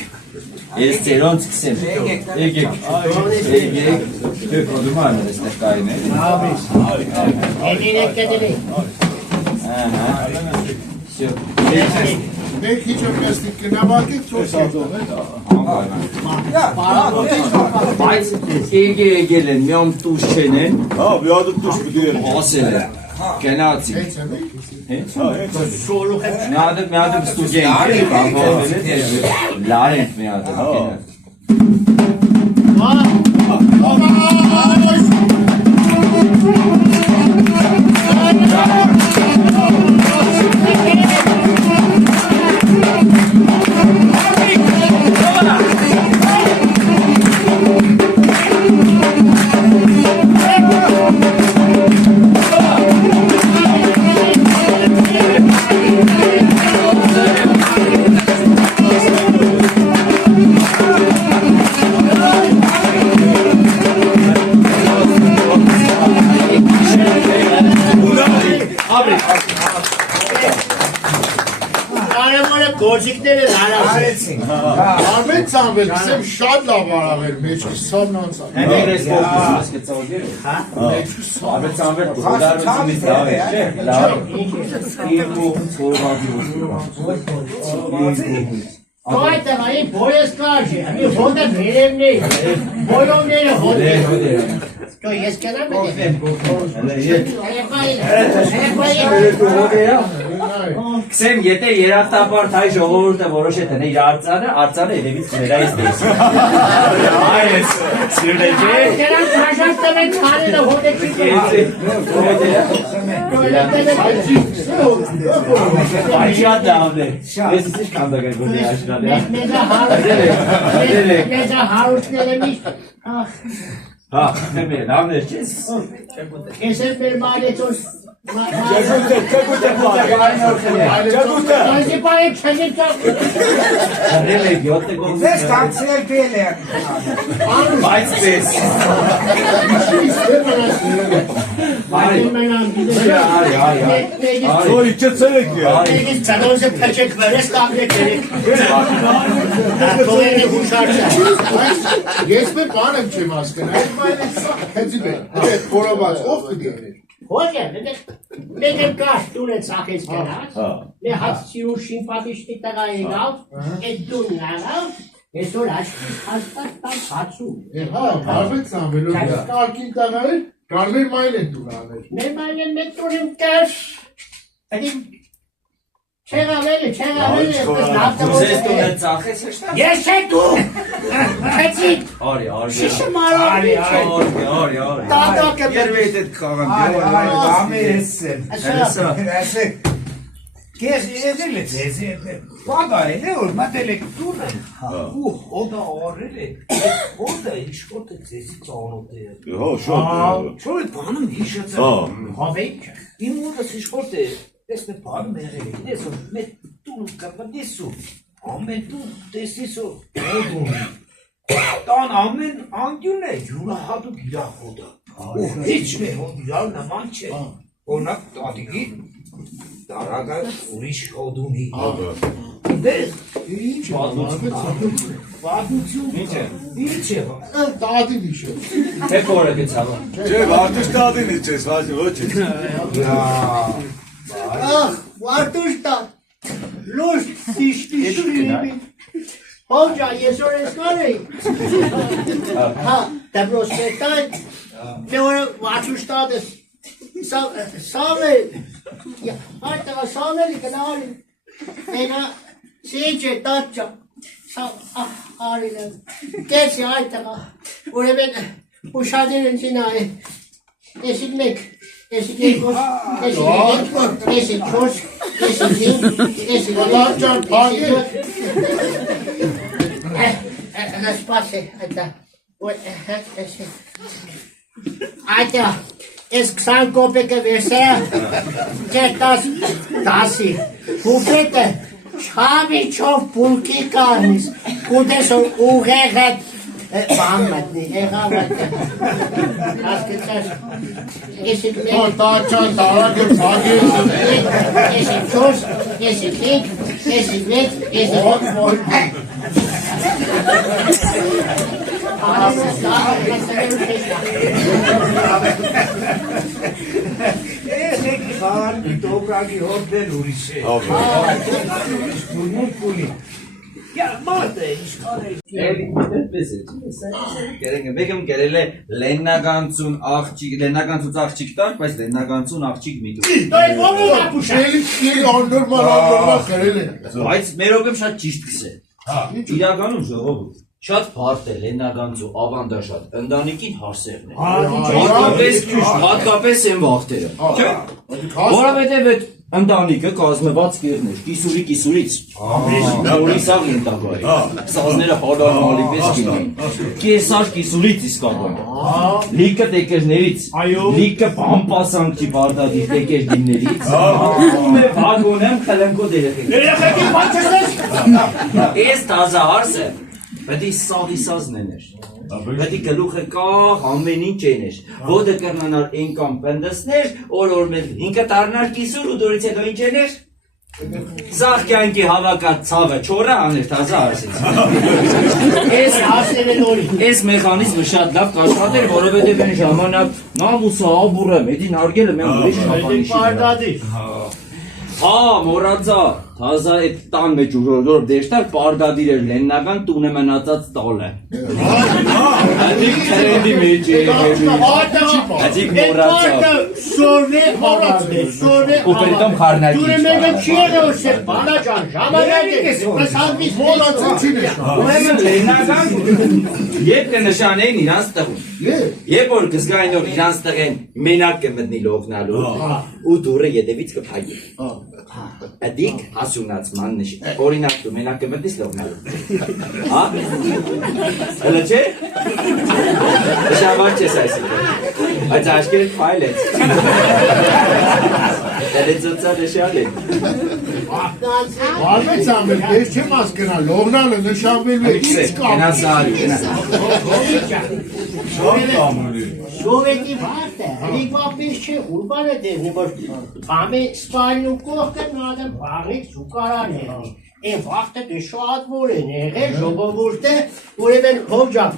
ես ծերոնց կսեմ, եկեք, դուման ես ներկային է։ Էդին եք կդրի։ Մենք հիչ որ կստիկ կնավակեք ծոս Բայց եկել են, միամ տուս չեն են, Բյադը տուշ պիտի էր։ ասել են, կենացիք։ մի հատը ստուգենք, լար ենք մի հատը, գործիքները հարազատ։ Արեցին։ Արմեն ծանվել, կսեմ շատ լավ արավեր, մեջքի սավն անցան։ Հենց կողմից կծողեր։ Հա։ Մեջքի սավ։ Արբեց անվեր դարությունից լավ է, չէ՞։ Լավ։ Իմ Այդ այ բոյս կաշի, այ հոդը վերևներ, բոյոնները հոդը։ Դու ես կնամ Քսեմ, եթե երախտապարտ հայ ժողովուրդը որոշ է տնե իր արձանը երևից ներայից դեսի։ Այս սիրուլե չէ։ Դրանք հաշած տվեն քանելը հոդը չի Ay շատ լավն է։ Ես ինչ կանդակայ որ դաշնալ է։ Մեզա հարուստները միշտ Հա, դեմե լավն է չէ։ ես էլ մեր մալեցոս Դեմե գյոտը գոմ։ Ես կացել բել է։ Բայց պես։ Զորի չծերեք է։ Ծանոզը փեչեք վերես կապրեք երեք Ատողերը հուշարցա Ես մեր բան եմ չեմ ասկն, այդ մայն է հեծի բեր, այդ խորոված, ով կգերներ։ Հոդը, մեկ եմ կաշ տուն է ծախեց կնած Մե հաց սիրուր շիմպատիշտի տղա եկավ Էդ դուն նարավ Այսօր աչքից հաստատ տան հացու Հա, արվեց ծանվելով, կարկին տանարել, կարմեր մայն են դուն աներ։ Մեր ման են մեկ տուն եմ կաշ Չեղավելը, Ձեզ տունը ծախես հեշտա։ Ես չէ դու Հեցիկ Արի, արի։ Շիշը մարով Արի։ Տատակը Երվեյտ էդ խաղան։ Ամերեսել։ Ասեք։ Կես եզել է ձեզ Պագարել է որ մատել եք տունը ու հոդը արել է հոդը իշխոտ է ձեզի ծանոտ է Հա, շատ։ Չոր էդ բանում հիշացել Հավեիք Իմ հոդս իշխոտ է տեսն է բան մեղել է ես որ մետ տուն կապա դեսու ամեն տուն տեսիսու հոդուն տան ամեն անգյուն է յուրահատուկ իրա հոդը ու հիչ մե հոդ իրար նման չէ օրնակ տատիկի Դարագա ուրիշ հոդունի Դες Ինչ Պատմություն Ինչ է Տատին իշը։ Թե կորը գցավա։ Չէ, վարտուշ տադինից ես, ոչ է։ Ախ, վարտուշտա Լուշ սիշտի շրիմի Հոջա, ես որ ես կար էի Հա, դեպրոսպետան Մե որը վարտուշտադս Սավել Այդտեղա սավելի կնարին Մենա Սիչ է տաճա Արին եմ Կեցի այդտեղա Ուրեմեն ուշադիր են չինա է Եսիք մեկ Եսիք երկոս Եսիք չորս Եսիք հին Եսիք Լարջան պագի Սպաս է այդտա Այդտա Ես 20 կոպեկը վերսեա Կետաս դասի Հուպետը Չավիչով պուլկի կարնիս Կուտես ուղեղ հետ Բան մտնի Եղավ այդտեղ Հասկեցար Եսիք մեկ Տաճան, տարագը պագի Եսիք չորս Եսիք հինք Եսիք մեկ Եսիք ոտ Եք խան դոբրագի հորդել ուրիշ է Ուրմուն պուլի Մարդ է, իշկան է Մեկում կերել է լեննագանցուն աղջիկ տար, բայց լեննագանցուն աղջիկ միտու Դու եք ով ու ապուշա Էլի անդորման խրել է։ Բայց մեր ոգեմ շատ ճիշտ կսե Իրականում ժողովուրդ Շատ բարդ է լեննագանցու ավանդաշատ ընտանիքին հարսերն է Հատկապես են վաղտերը Որովհետև այդ ընտանիքը կազմված կերներ կիսուրից Որիսավ ենտագարի Սազները հալարմալի պես կինային Կեսար կիսուրից իսկական Լիքը տեկերներից Լիքը պամպասանքի բարդադիր տեկերդիններից Ում է վագոնեմ խլենքո դերեխեք Երեխեքի պանչեսես Ես տազա հարս է Պետի սաղիսազն էներ Պետի գլուխը կաղ ամեն ինչ էներ Ոտը կրնանար ինքան պնդսներ Օր մեր ինքը տարնար կիսուր ու դորից հետո ինչ էներ Սաղ կյանքի հավակած ցավը չորը աներ թազա արսից։ Ես հասել են օրի։ Այս մեխանիզմը շատ լավ կաշխատեր, որովհետև այն ժամանակ նամուսը աբուրեմ, էդին հարգելը միան ուրիշ շապանիշի Պարտադիր։ Հա, մորացա, թազա այդ տան մեջ ուժոր դեշտար պարտադիր էր լեննական տունը մնացած տալը։ Հատիկ քրենդի մեջ է։ Հատիկ մորացա։ Սորն է հավատը, սորն է Ու պետք խառնակի։ Դուրը մեկը չի եղել սեր, բանաջան, ժամանակ է, պրեսալվից Մոռացեցին ես։ Ուրեմն լեննական երբ կնշանեին իրանց տղուն։ Երբ որ կզգային որ իրանց տղեն մենակ կմտնի լողնալու ու դուրը ետևից կփայի։ Ադիկ հասունացման նշի։ Օրինակ դու մենակ կմտնես լողնալու։ Հա? Հələ չէ։ Շաբաթ չես այսինքն։ Այդ աշկերտ ֆայլ է։ Դերեցոցա նշան է։ Բարմեց ամեն, ես չեմ ասկնա, լողնալը նշանվելու է, ինչ կապ։ Գնացարի, Շովետի վարդը, հրիկվապից չէ, ուրբան է դեղնի, որ ամե սպալին ու կողքը նադը բաղից զուկարան է։ Են վաղթը դե շատ որ են եղել, ժողովուրդը, ուրեմեն հովջակ,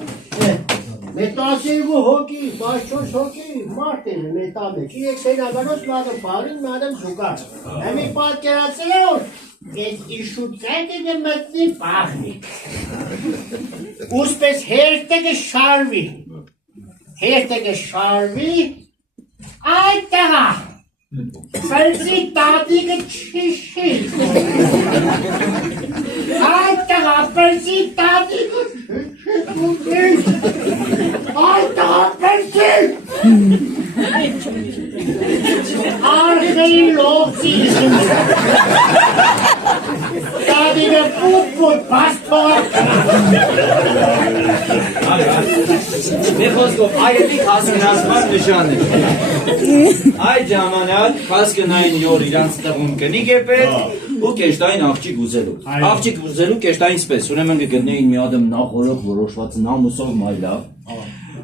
մետասերգու հոգի, 14 հոգի, մարդ են մետալը, չի եք սենագանոց նադը բաղին, նադը զուկար։ Հեմի պատկերացել է, որ այդ իշուծակը գմտնի բաղնիկ։ Ուսպես հերտը գշարվի, հերտը գշարվի, այդ տղա, Սրծի տատիկը չիշի, այդ տղա, պրծի տատիկը չիշի, այդ տղա, պրծի, արխեի լողցի, տատիկը պուտ, պաստոր, Մի խոսքով այետիկ հասունացման նշան է։ Այդ ժամանակ հասկնային յոր իրանց տղուն կնի գեպետ ու կեշտային աղջիկ ուզելու։ Աղջիկ ուզելու կեշտային սպես, ուրեմն կգտնեին մի ադմ նախորոք որոշված նամուսով մայլավ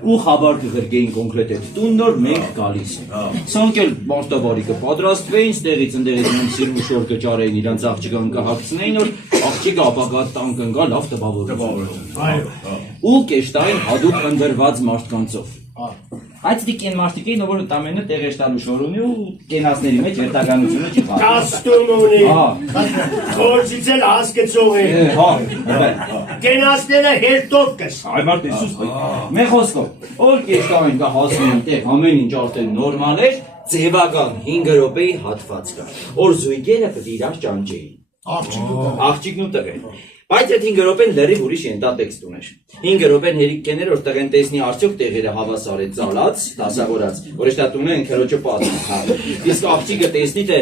ու խաբար կգրգեին կոնկրետ այդ տուն նոր մենք գալիս ենք։ Սոնք էլ մարտավարիկը պատրաստվեին, ստեղից ընդեղից մենք սիրում շոր կճարեին իրանց աղջիկան կհագցնեին, որ աղջիկը ապագա տան կնգա լավ տպավորություն։ Ու կեշտային հադուկ ընդրված մարդկանցով։ Այդ դիկեն մարդիկին, որ տամենը տեղ էշտալու շորունի ու կենասների մեջ երտականությունը չի խաղ։ կաստում ունի, խորցից էլ հասկեցող է, կենասները հերտով կս։ Այ մարդ Իսուս բայ։ Մեր խոսքով, որ կեշտային կա հասնում են տեղ ամեն ինչ արդեն նորմալ էր, ձևական 5 րոպեի հատված կա, որ զույգերը պետք իրար ճանճեին։ Աղջիկն ու տղեն։ Բայց այդ 5 րոպեն լրիվ ուրիշ ենտատեքստ ուներ։ 5 րոպեն հերիքներ որ տղեն տեսնի արդյոք տեղերը հավասար է ծալած, դասավորած, որ էշտա տունը են քրոջը պատմում։ Իսկ աղջիկը տեսնի թե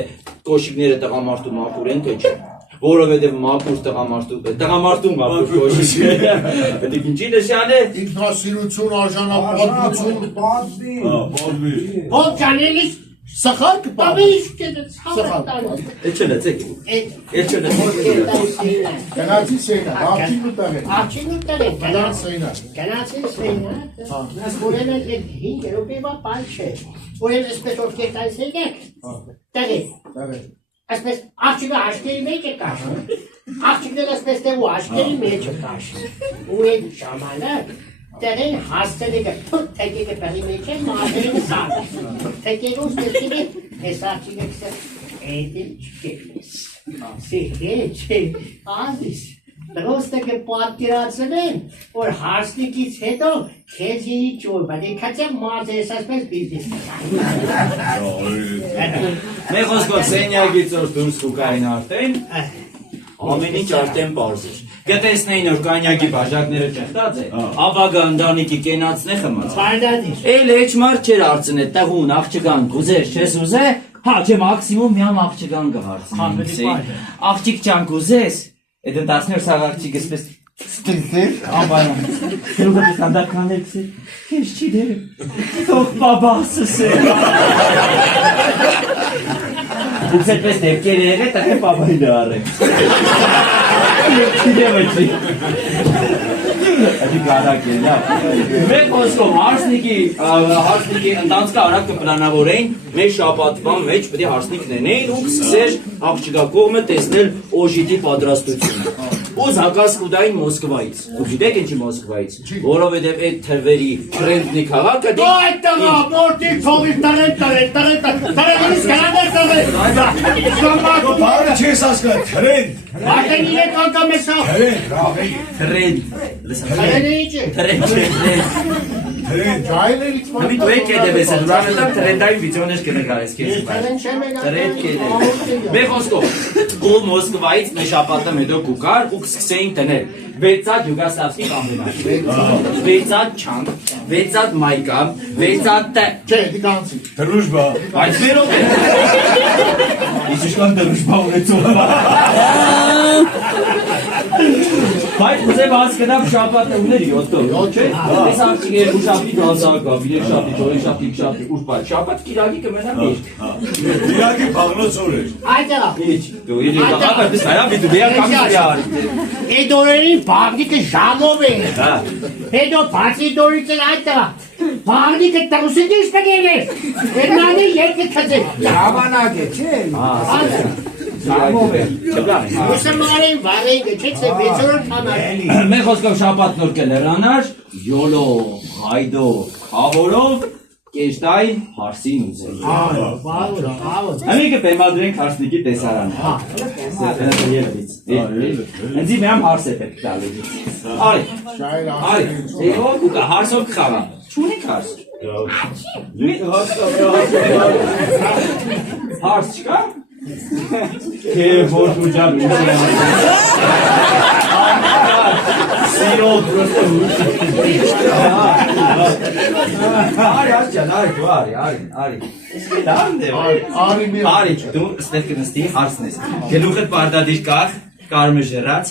կոշիկները տղամարդու մաքուր են թե չէ։ Որովհետև մաքուր տղամարդու մաքուր կոշիկները։ Դա ինչի նշան է։ Ինքնասիրություն, արժանապատվություն, Ով ճանելիս սխալ կպավ։ Ավիշ կեդը ցավը տանը։ Այդ չլեցեք։ Այդ չլեցեք։ Գնացի սենա, աղջիկն ու տղեն։ Աղջիկն ու տղեն, Գնաց սենա։ Գնացի սենա, ուրեմն այդ 5 րոպեվա բան չէ։ Ուրեմն այսպես որ կետայս եկեք, տղեն, այսպես աղջիկը աշկերի մեջ է կաշում, աղջիկները այսպես թե ու աշկերի մեջ է կաշում, ու այդ ժամանակ Տերեն հասցել եկը, թեկեկը պեղի մեջ է, մազերին սարը, թեկեկը ուստեցին է, ես աղջիկը կսը, էդիլ չկերնես, սիհեչ է, ազիս, Ռոստը պատկերացել են, որ հարսնիկից հետո քեզի ճոր, բայց եկացա մազես ասպես բիզնես Մեր խոսքով սենյակից որ դուրս կուկային արդեն, ամեն ինչ արդեն պարզ էր։ Կտեսնեին որ կանյակի բաժակները ճեղտած է, ապագա ընտանիքի կենացն է խմած։ Էլ հեչ մարդ չէր արցնել, տղուն, աղջկան, կուզես, չես ուզե, հա չէ մաքսիմում միամ աղջկան կհարցնեին։ Աղջիկ չան կուզես, այդ ընտասներ սաղ աղջիկ էսպես ստիլտեր, ամբայրան, դրուգը ստանդարդկաններ կսեր, հեչ չի դերը, թող բաբասս է։ Դուք այդպես դեպքեր եղեք, տղե պապային դարեք։ Չիդեմ էցի։ Ադի գարակ է, լավ։ Մեկ խոսքով հարսնիկի ընտանցքը արագ կպլանավորեին, մեր շաբաթվան մեջ պետք է հարսնիկ նենեին ու կսկսեր աղջիկա կողմը տեսնել օժիտի պատրաստությունը։ Ու զակաս կուտային Մոսկվայից։ Դու գիտեք ինչի Մոսկվայից, որովհետև այդ թվերի տրենդնի քաղաքը դի Այդ տղա, մորտի թողի տարենց Բարը չես ասկա, թրենդ։ Արդեն 3 անգամ ես աղ։ տրենդ։ Հայերը ինչ է։ Տրենդ։ Ճայլելիք Նմի դու եք էդևես է, դուրանետան տրենդային վիդեոներ կնկարես քեզ։ Երեն չեմ եկա։ Տրենդ կեդե։ Մեր խոսքով, ու Մոսկվայից մեր շաբաթը հետո կուկար ու կսկսեին տնել 6-ած յուգոսլավսկի կամբինատ, 6-ած չանկ, 6-ած մայկա, 6-ած տե։ Չէ, դի կանցի։ Դրուժբա։ Բայց վերով է։ Իսուշկան դրուժբա ունեցող։ Բայց ուզեմ հասկանամ շաբաթը ուներ 7 օր, չէ՞։ Այս աղջիկները ուշապի դասակա, երեքշաբթի, չորեքշաբթի, քշաբթի, ուրբա, շաբաթ կիրակի կմենա միշտ։ Իրակի բաղնոց օր էր։ Այդ աղ։ Ինչ, դու իրի դահա դες հայա դու բեր կամի արի։ Այդ օրերին բաղնիկը ժամով է։ Հա։ Հետո բացի դորից էլ այդ աղ։ Բաղնիկը տղուսին դիշ պգել։ Երմանի երկը քծել։ Ժամանակ է, չէ՞։ Ժամով է։ Չբլան։ Ուսմարին վարեին գչեց 6 օր թանալ։ Մեր խոսքով շաբաթ նոր կլերանար, յոլո, հայդո, խավորով, կեշտային հարսին ուզել։ Բաղ։ Ամիկը բեմադրենք հարսնիկի տեսարանը։ Ելվից։ Ընձի մեմ հարս է պետք տալու։ Արի, Շայլ արի, եհով ու կա հարսով կխավա։ Չունիք հարս։ Հարս չկա։ Թե որ դու ջան ինչ է Սիրո դրոստը Արի, աջան, արի, դու արի Դարն դե, արի, դու ստեղ կնստի, հարսն ես Գելուխդ պարտադիր կար, կարմը ժերած,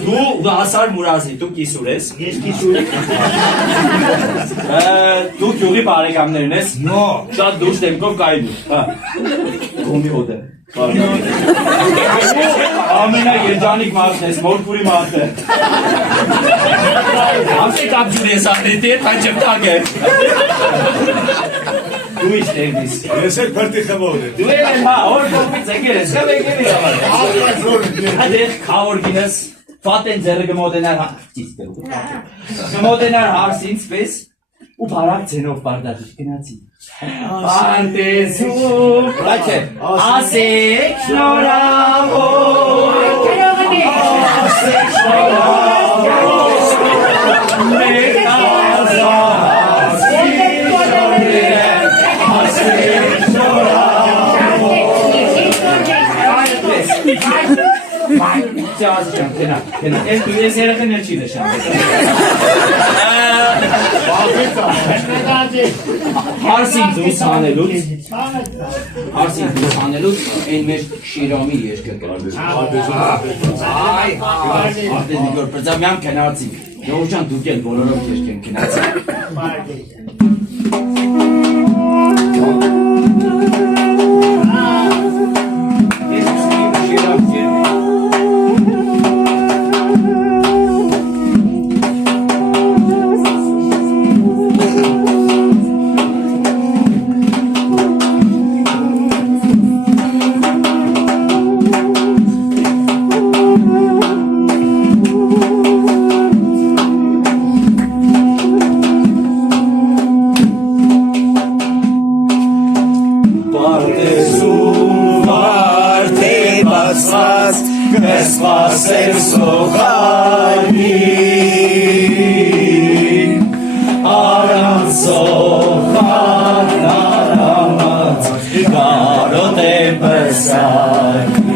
դու հասար մուրազի, դու կիսուր ես Ես կիսուր Դու գյուղի բարեկամներն ես Շատ դուշ դեմքով կայդու Կոմի հոտ է Ամենա երջանիկ մարդն ես, մորքուրի մարդ է Ամսի կապջուր ես աղրետի է, թանջեմ տակ է Դու ինչ տերնիս Ես էլ պրտի խմոտ է։ Դու էլ հա, որ կողմից եկեր ես, խև եկեր ես Ադեղ խավոր գինես, վատեն ձերը գմոտենար Գմոտենար հարսին սպես ու բարակ ձենով բարդադիր գնացի Պարտեզում Լաչ է Ասեք շնորավոր Ասեք շնորավոր Մեկ ազար Ասեք շնորավոր Ճազ ջան, կենա, ես երեխեներ չի նշան Հարսին դուս հանելուց են մեր շիրամի երկը կրադեզ Այ, արդեն նիգոր պրծամյան կենացիք Յողջան դուք էլ բոլորով երկը են կենացիք Սպասեր սողալին Արանցող հատարամած Կարոտ է պսակին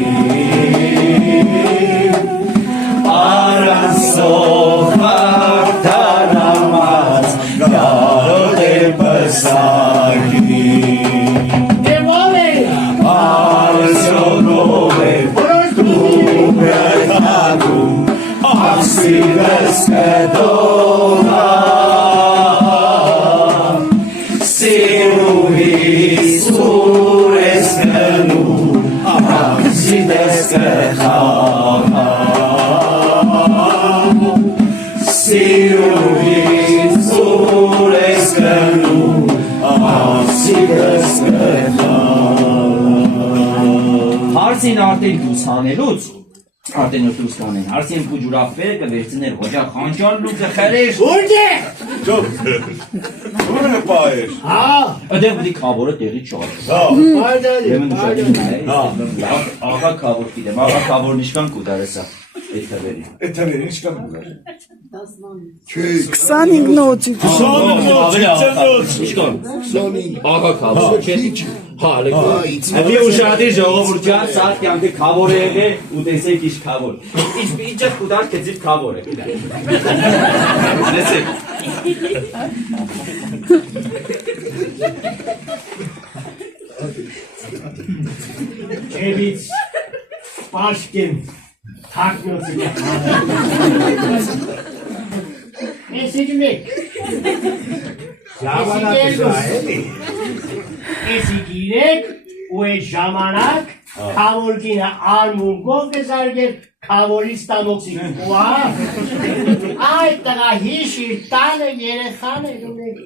Արանցող հատարամած Կարոտ է պսակին Դեմով է Արսյոնով է Ասիվես կդողա Սիրուհիս ուր ես գնում Ասիվես կխաղա Սիրուհիս սուր ես կնում, ասիկս կտալ։ Հարսին արդեն դուս հանելուց, արդեն որ դուս կանեն, հարսին կուջուրավ բերը կվերցներ հոջա խանչալն ու կխերեր։ Ուրդ է։ Ուրը պայր։ Ադեղ բդի կավորը տեղի չար։ Պարդանի, Եմն ուշադին պարդանի։ նայ, աղա կավոր գիտեմ, աղա կավոր նիշկան կուդարեսա, այդ թվերի։ Այդ թվերի ինչ կան ուղար։ 25 նոթի։ Նիշկան, աղա կավոր, չես, հա, լեկ, ուշադի ժողովուրդյան սատ կյանքի կավոր է եղել ու տեսեք իշ կավոր։ Իջը կուդար կեծիվ կավոր է։ Լեսեք։ Չևից պաշկին թակնոցի Ես իջում եք Ես իգիրեք ու է ժամանակ կավորքինը արմունգով կզարգեր կավորի ստամոքսի Այդ տղա հիշիր տանը երեխան է ունեք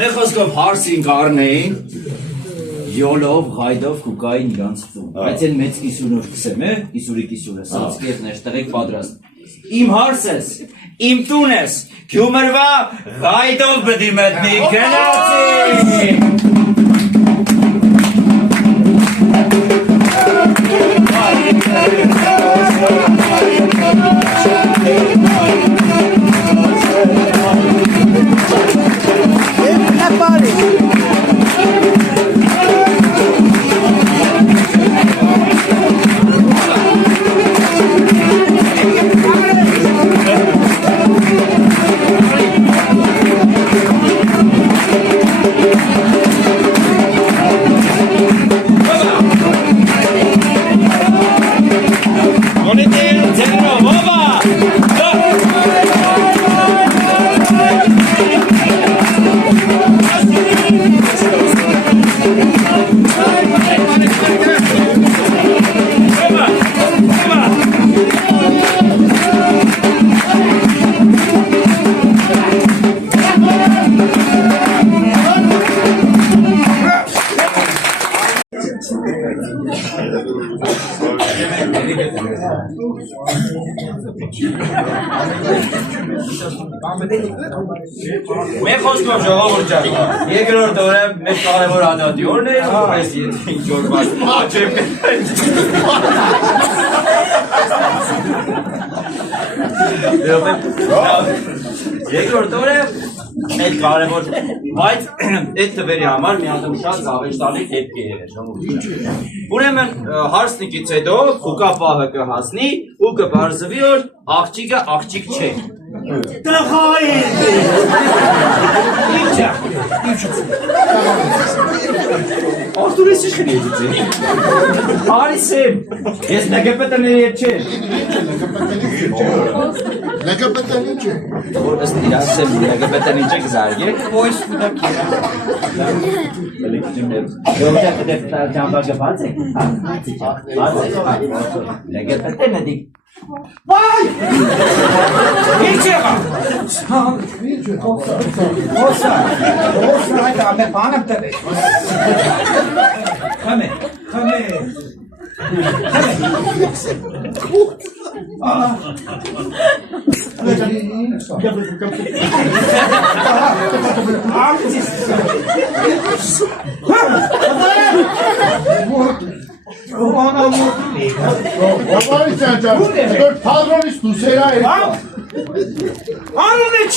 Մեր խոսքով հարսին կառնեին, յոլով, ғայդով կուկային իրանց տուն, բայց են մեծ կիսունով կսեմ է, կիսուրը, սացկերներ, տղեք պատրաստ, իմ հարս ես, իմ տուն ես, կյումրվա ғայդով բդի մտնի, գնացի! Մեր խոսքով ժողովուրդ ջան, երկրորդ օրը մեր կարևոր հանդատի օրն է, այս ինչ որ բաց աճեմ Երկրորդ օրը այդ կարևոր, բայց այդ թվերի համար մի հատ շատ զավեշտալի դեպք է եղել ժողովուրդ ջան։ Ուրեմն հարսնիկից հետո խուկա պահը կհասնի ու կբարձվի որ աղջիկը աղջիկ չէ։ Տղային Ինչա։ Արտուր ես ինչ քնեցի։ Արիսեմ, ես նկեպետների հետ չեմ։ Նկեպետանի չէ։ Որ ըստ իրացեմ նկեպետանի չեք զարգել, ոյս կուտակի։ Եվ դեպք ճամբակը բաց է։ Բաց է։ Նկեպետենը դի։ Վայ! Ինչ եղա։ Ոսա, այդ ամե բանը տվեց։ Խմե։ Բաբարի ճանճան, որ թադրոնից դուսերա է։ Անուն էչ։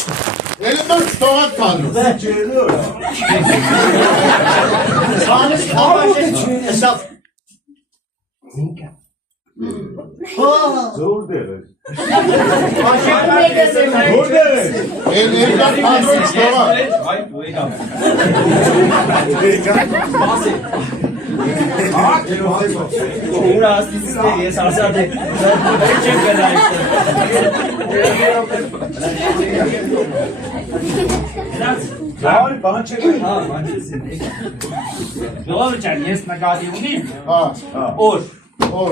Էլի դոր չտողատ թադրոն։ Սանս կավաշես չեսավ Զոր դեր է։ Էլ երկար թադրոն չտողատ։ Ուրա աստիցներ ես ասած եմ չեմ գնայ Լավ, բան չեք։ հա մանչեսին ժողովուրդ ջան ես նկատի ունիմ Հա։ որ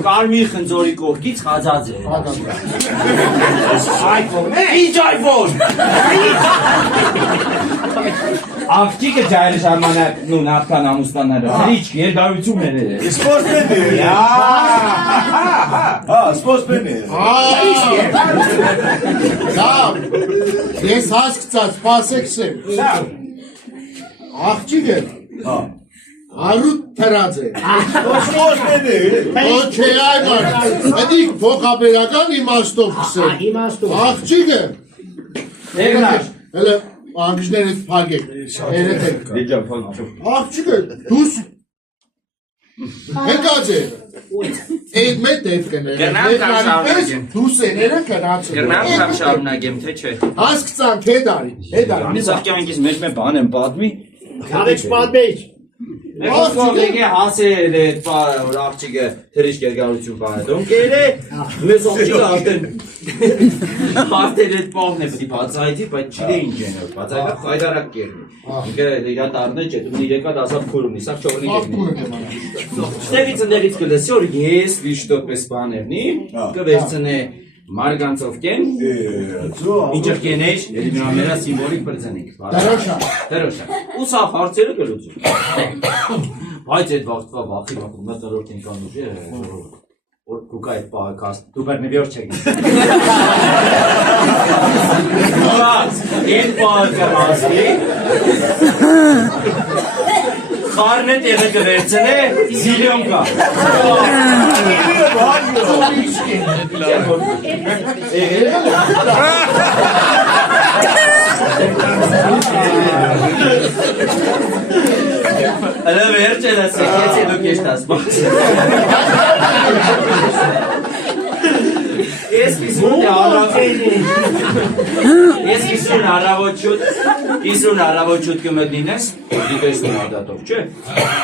Կարմիր խնձորի կողքից խածած է։ iPhone-ը։ Ինչ iPhone։ Աղջիկը ջայրի ժամանակ նույն ատկան ամուսնանալը հրիչ երկարություններ էր։ Սպորտմենն է։ Սպորտմենն է։ Լավ, ես հասկացած, սպասեք սեմ։ Աղջիկը Արուտ թրած է։ Սպորտմենն է։ Ոչ է այման, հետիք փոխաբերական իմաստով կսեմ։ Իմաստով։ Աղջիկը, Ներնար։ հելը անգժներդ պագեք, երեթեք։ Աղջիկը, դուս հեկած է։ Այդ մետ դեպ կներ, դուս էները կնաց է։ Գրնամ կամ շարունակեմ, թե չէ։ Հասկցանք, հետարի։ Անես աղկյանքիս մեջ մեն բան եմ պատմի։ Քավեջ պատմեջ։ Աղջիկ եկե հասել է որ աղջիկը թրիշ երկարություն բանը դոնքեր է, մեզ աղջիկը արդեն այդ պահն է պտի բացայցի, բայց չիլե ինչ են, բացայկա խայդարակ կերնի։ Ինքը իրա տարն է չէ, դու իրեկատ ասավ քուր ունի, սաղ չորնի կերնի։ Ստեղից ընդեղից կլսի, որ ես վիշտոտ պես բաներնի, կվերցնե Մարգանցով կեն, ինչր կենեշ, էլիմինամերա սիմվոլիկ պրծենիք։ Դերոշա։ Ու սաղ հարցերը կլուծում։ Բայց այդ վաղտվա վախի վախում մեծարորդ ինքան ուժի է, որ կուկա այդ պահը կաստ, դու բերնի վյոր չեք։ Են պահը կրասի, խարն է տեղը կվերցն է, զիլիոն կա։ Ալա վերջ է լասը, կեց է դուք եստ ասպաց։ Ես կիսուն առավոչուտ կմտնինես, դիտեսնի ադատով, չէ։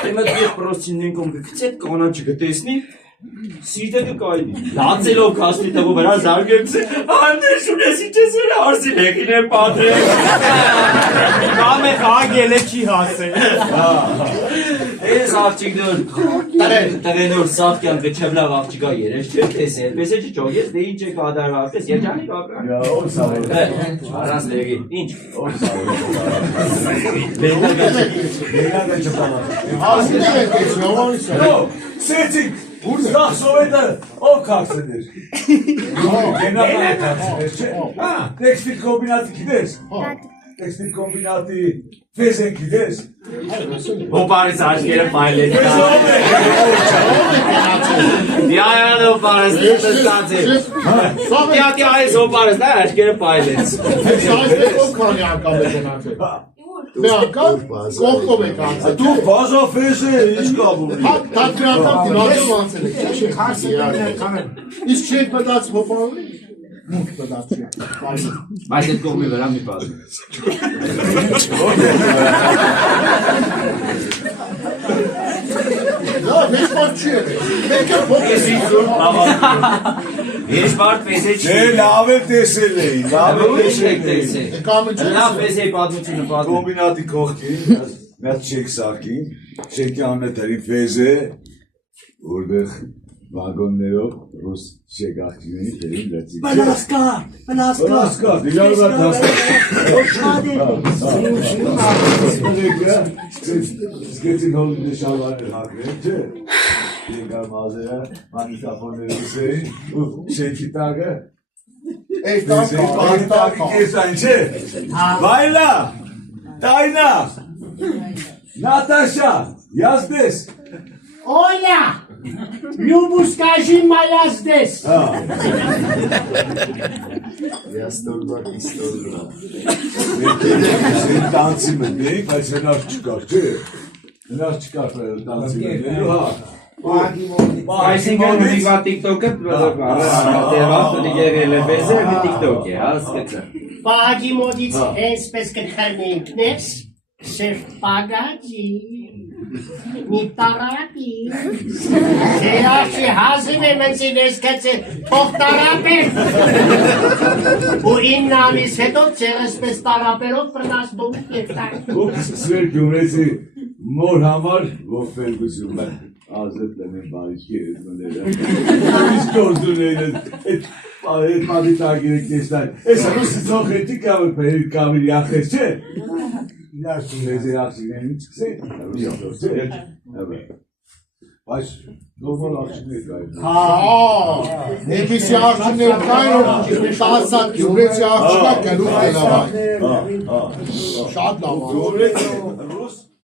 Դեմդ եվ պրոստիննեն կգծետ կանա չգտեսնի, սիրտը կկայնի։ Լացելով կասնի տղու վրա զարգեմս է, անդեր շունես ինչ ես վրա արսի լեքին է պատրել։ Կամ է խագել է չի հասել։ Ես աղջիկնոր, տղենոր սաղկյան գչևլավ աղջիկա երեշ չէ տեսել, պես է չոք ես դե ինչ է կադարվա ապես, երջանի կապրան։ Առանց լեգի, ինչ։ Սեցիկ, զաղ սովետը ով կաղցեներ։ Գենական է կաղցեներ, չէ։ Տեքստիլ կոմբինատի գիտես։ Տեքստիլ կոմբինատի ֆեզեն գիտես։ Հոպարից աշկերը պայլեց։ Դիայան հոպարից տստած է։ Դիատի այս հոպարից դա աշկերը պայլեց։ Ով քանի անգամ է գնացել։ Մի անգամ կողքով է կանցել։ Դու բազա ֆեզ է, ինչ կավ ունի։ Թատրի անգամ դիվանով անցել է։ Իսկ չեք մտած հոպարի։ Մուտ մտած չէ։ Բայց այդ կողմի վրա մի բազում։ Լավ, ես բան չի եղել։ Մեկը փոքր Ես բարդ պես է չի։ Դե լավ է տեսել էի, լավ է տեսել։ Լավ պես է պատմությունը պատմում։ Կոմբինատի կողքին, մեծ շեք սարքին, շեկի անետարի ֆեզ է, որտեղ վագոններով ռուս շեք աղջիկների տերին լծիկ։ Բնասկա, դիլարվա դաստան։ Սկեցին հոլիդե շալվարներ հակրեն, չէ։ Երկար մազերը, մանիտախորներ ուսեին, ու շենքի տագը, տագի կեսային, չէ։ Բայլա, Տայնա, Նատաշա, յազդես։ Օլա, Լյուբու սկաժի մայազդես։ Տանցի մտնեիք, բայց հնար չկար, չէ։ Հնար չկար տանցի մտնելու, հա։ Այսինքն ունիկվա տիկտոկը տեղավ տուտի գեղել է պես է մի տիկտոկ է, հասկեցը։ Պահագի մոտից եսպես կթրնենք նես, սերտ պագաջի, մի տարապի, սերաշի հազիվ է մնցին ես կեցե թող տարապեր, ու ինն ամիս հետո ծեղսպես տարապերով պրնաստում կետակ։ Ու սկսվեր գյումրեցի մոր համար ողբերգություն է։ Hazretlerinin barışki etmeleri. Biz gördüğünüz etmadi gerekleşler. Esas siz çok ettik ya perik kamil yaklaştı. Neyse yaklaşık çıksaydı. Evet. Baş normal akşamıydı galiba. Nebis yaşını kayın, şahsat yubret yaşına gelip gelava. Şad lava. Cumhuriyet Rus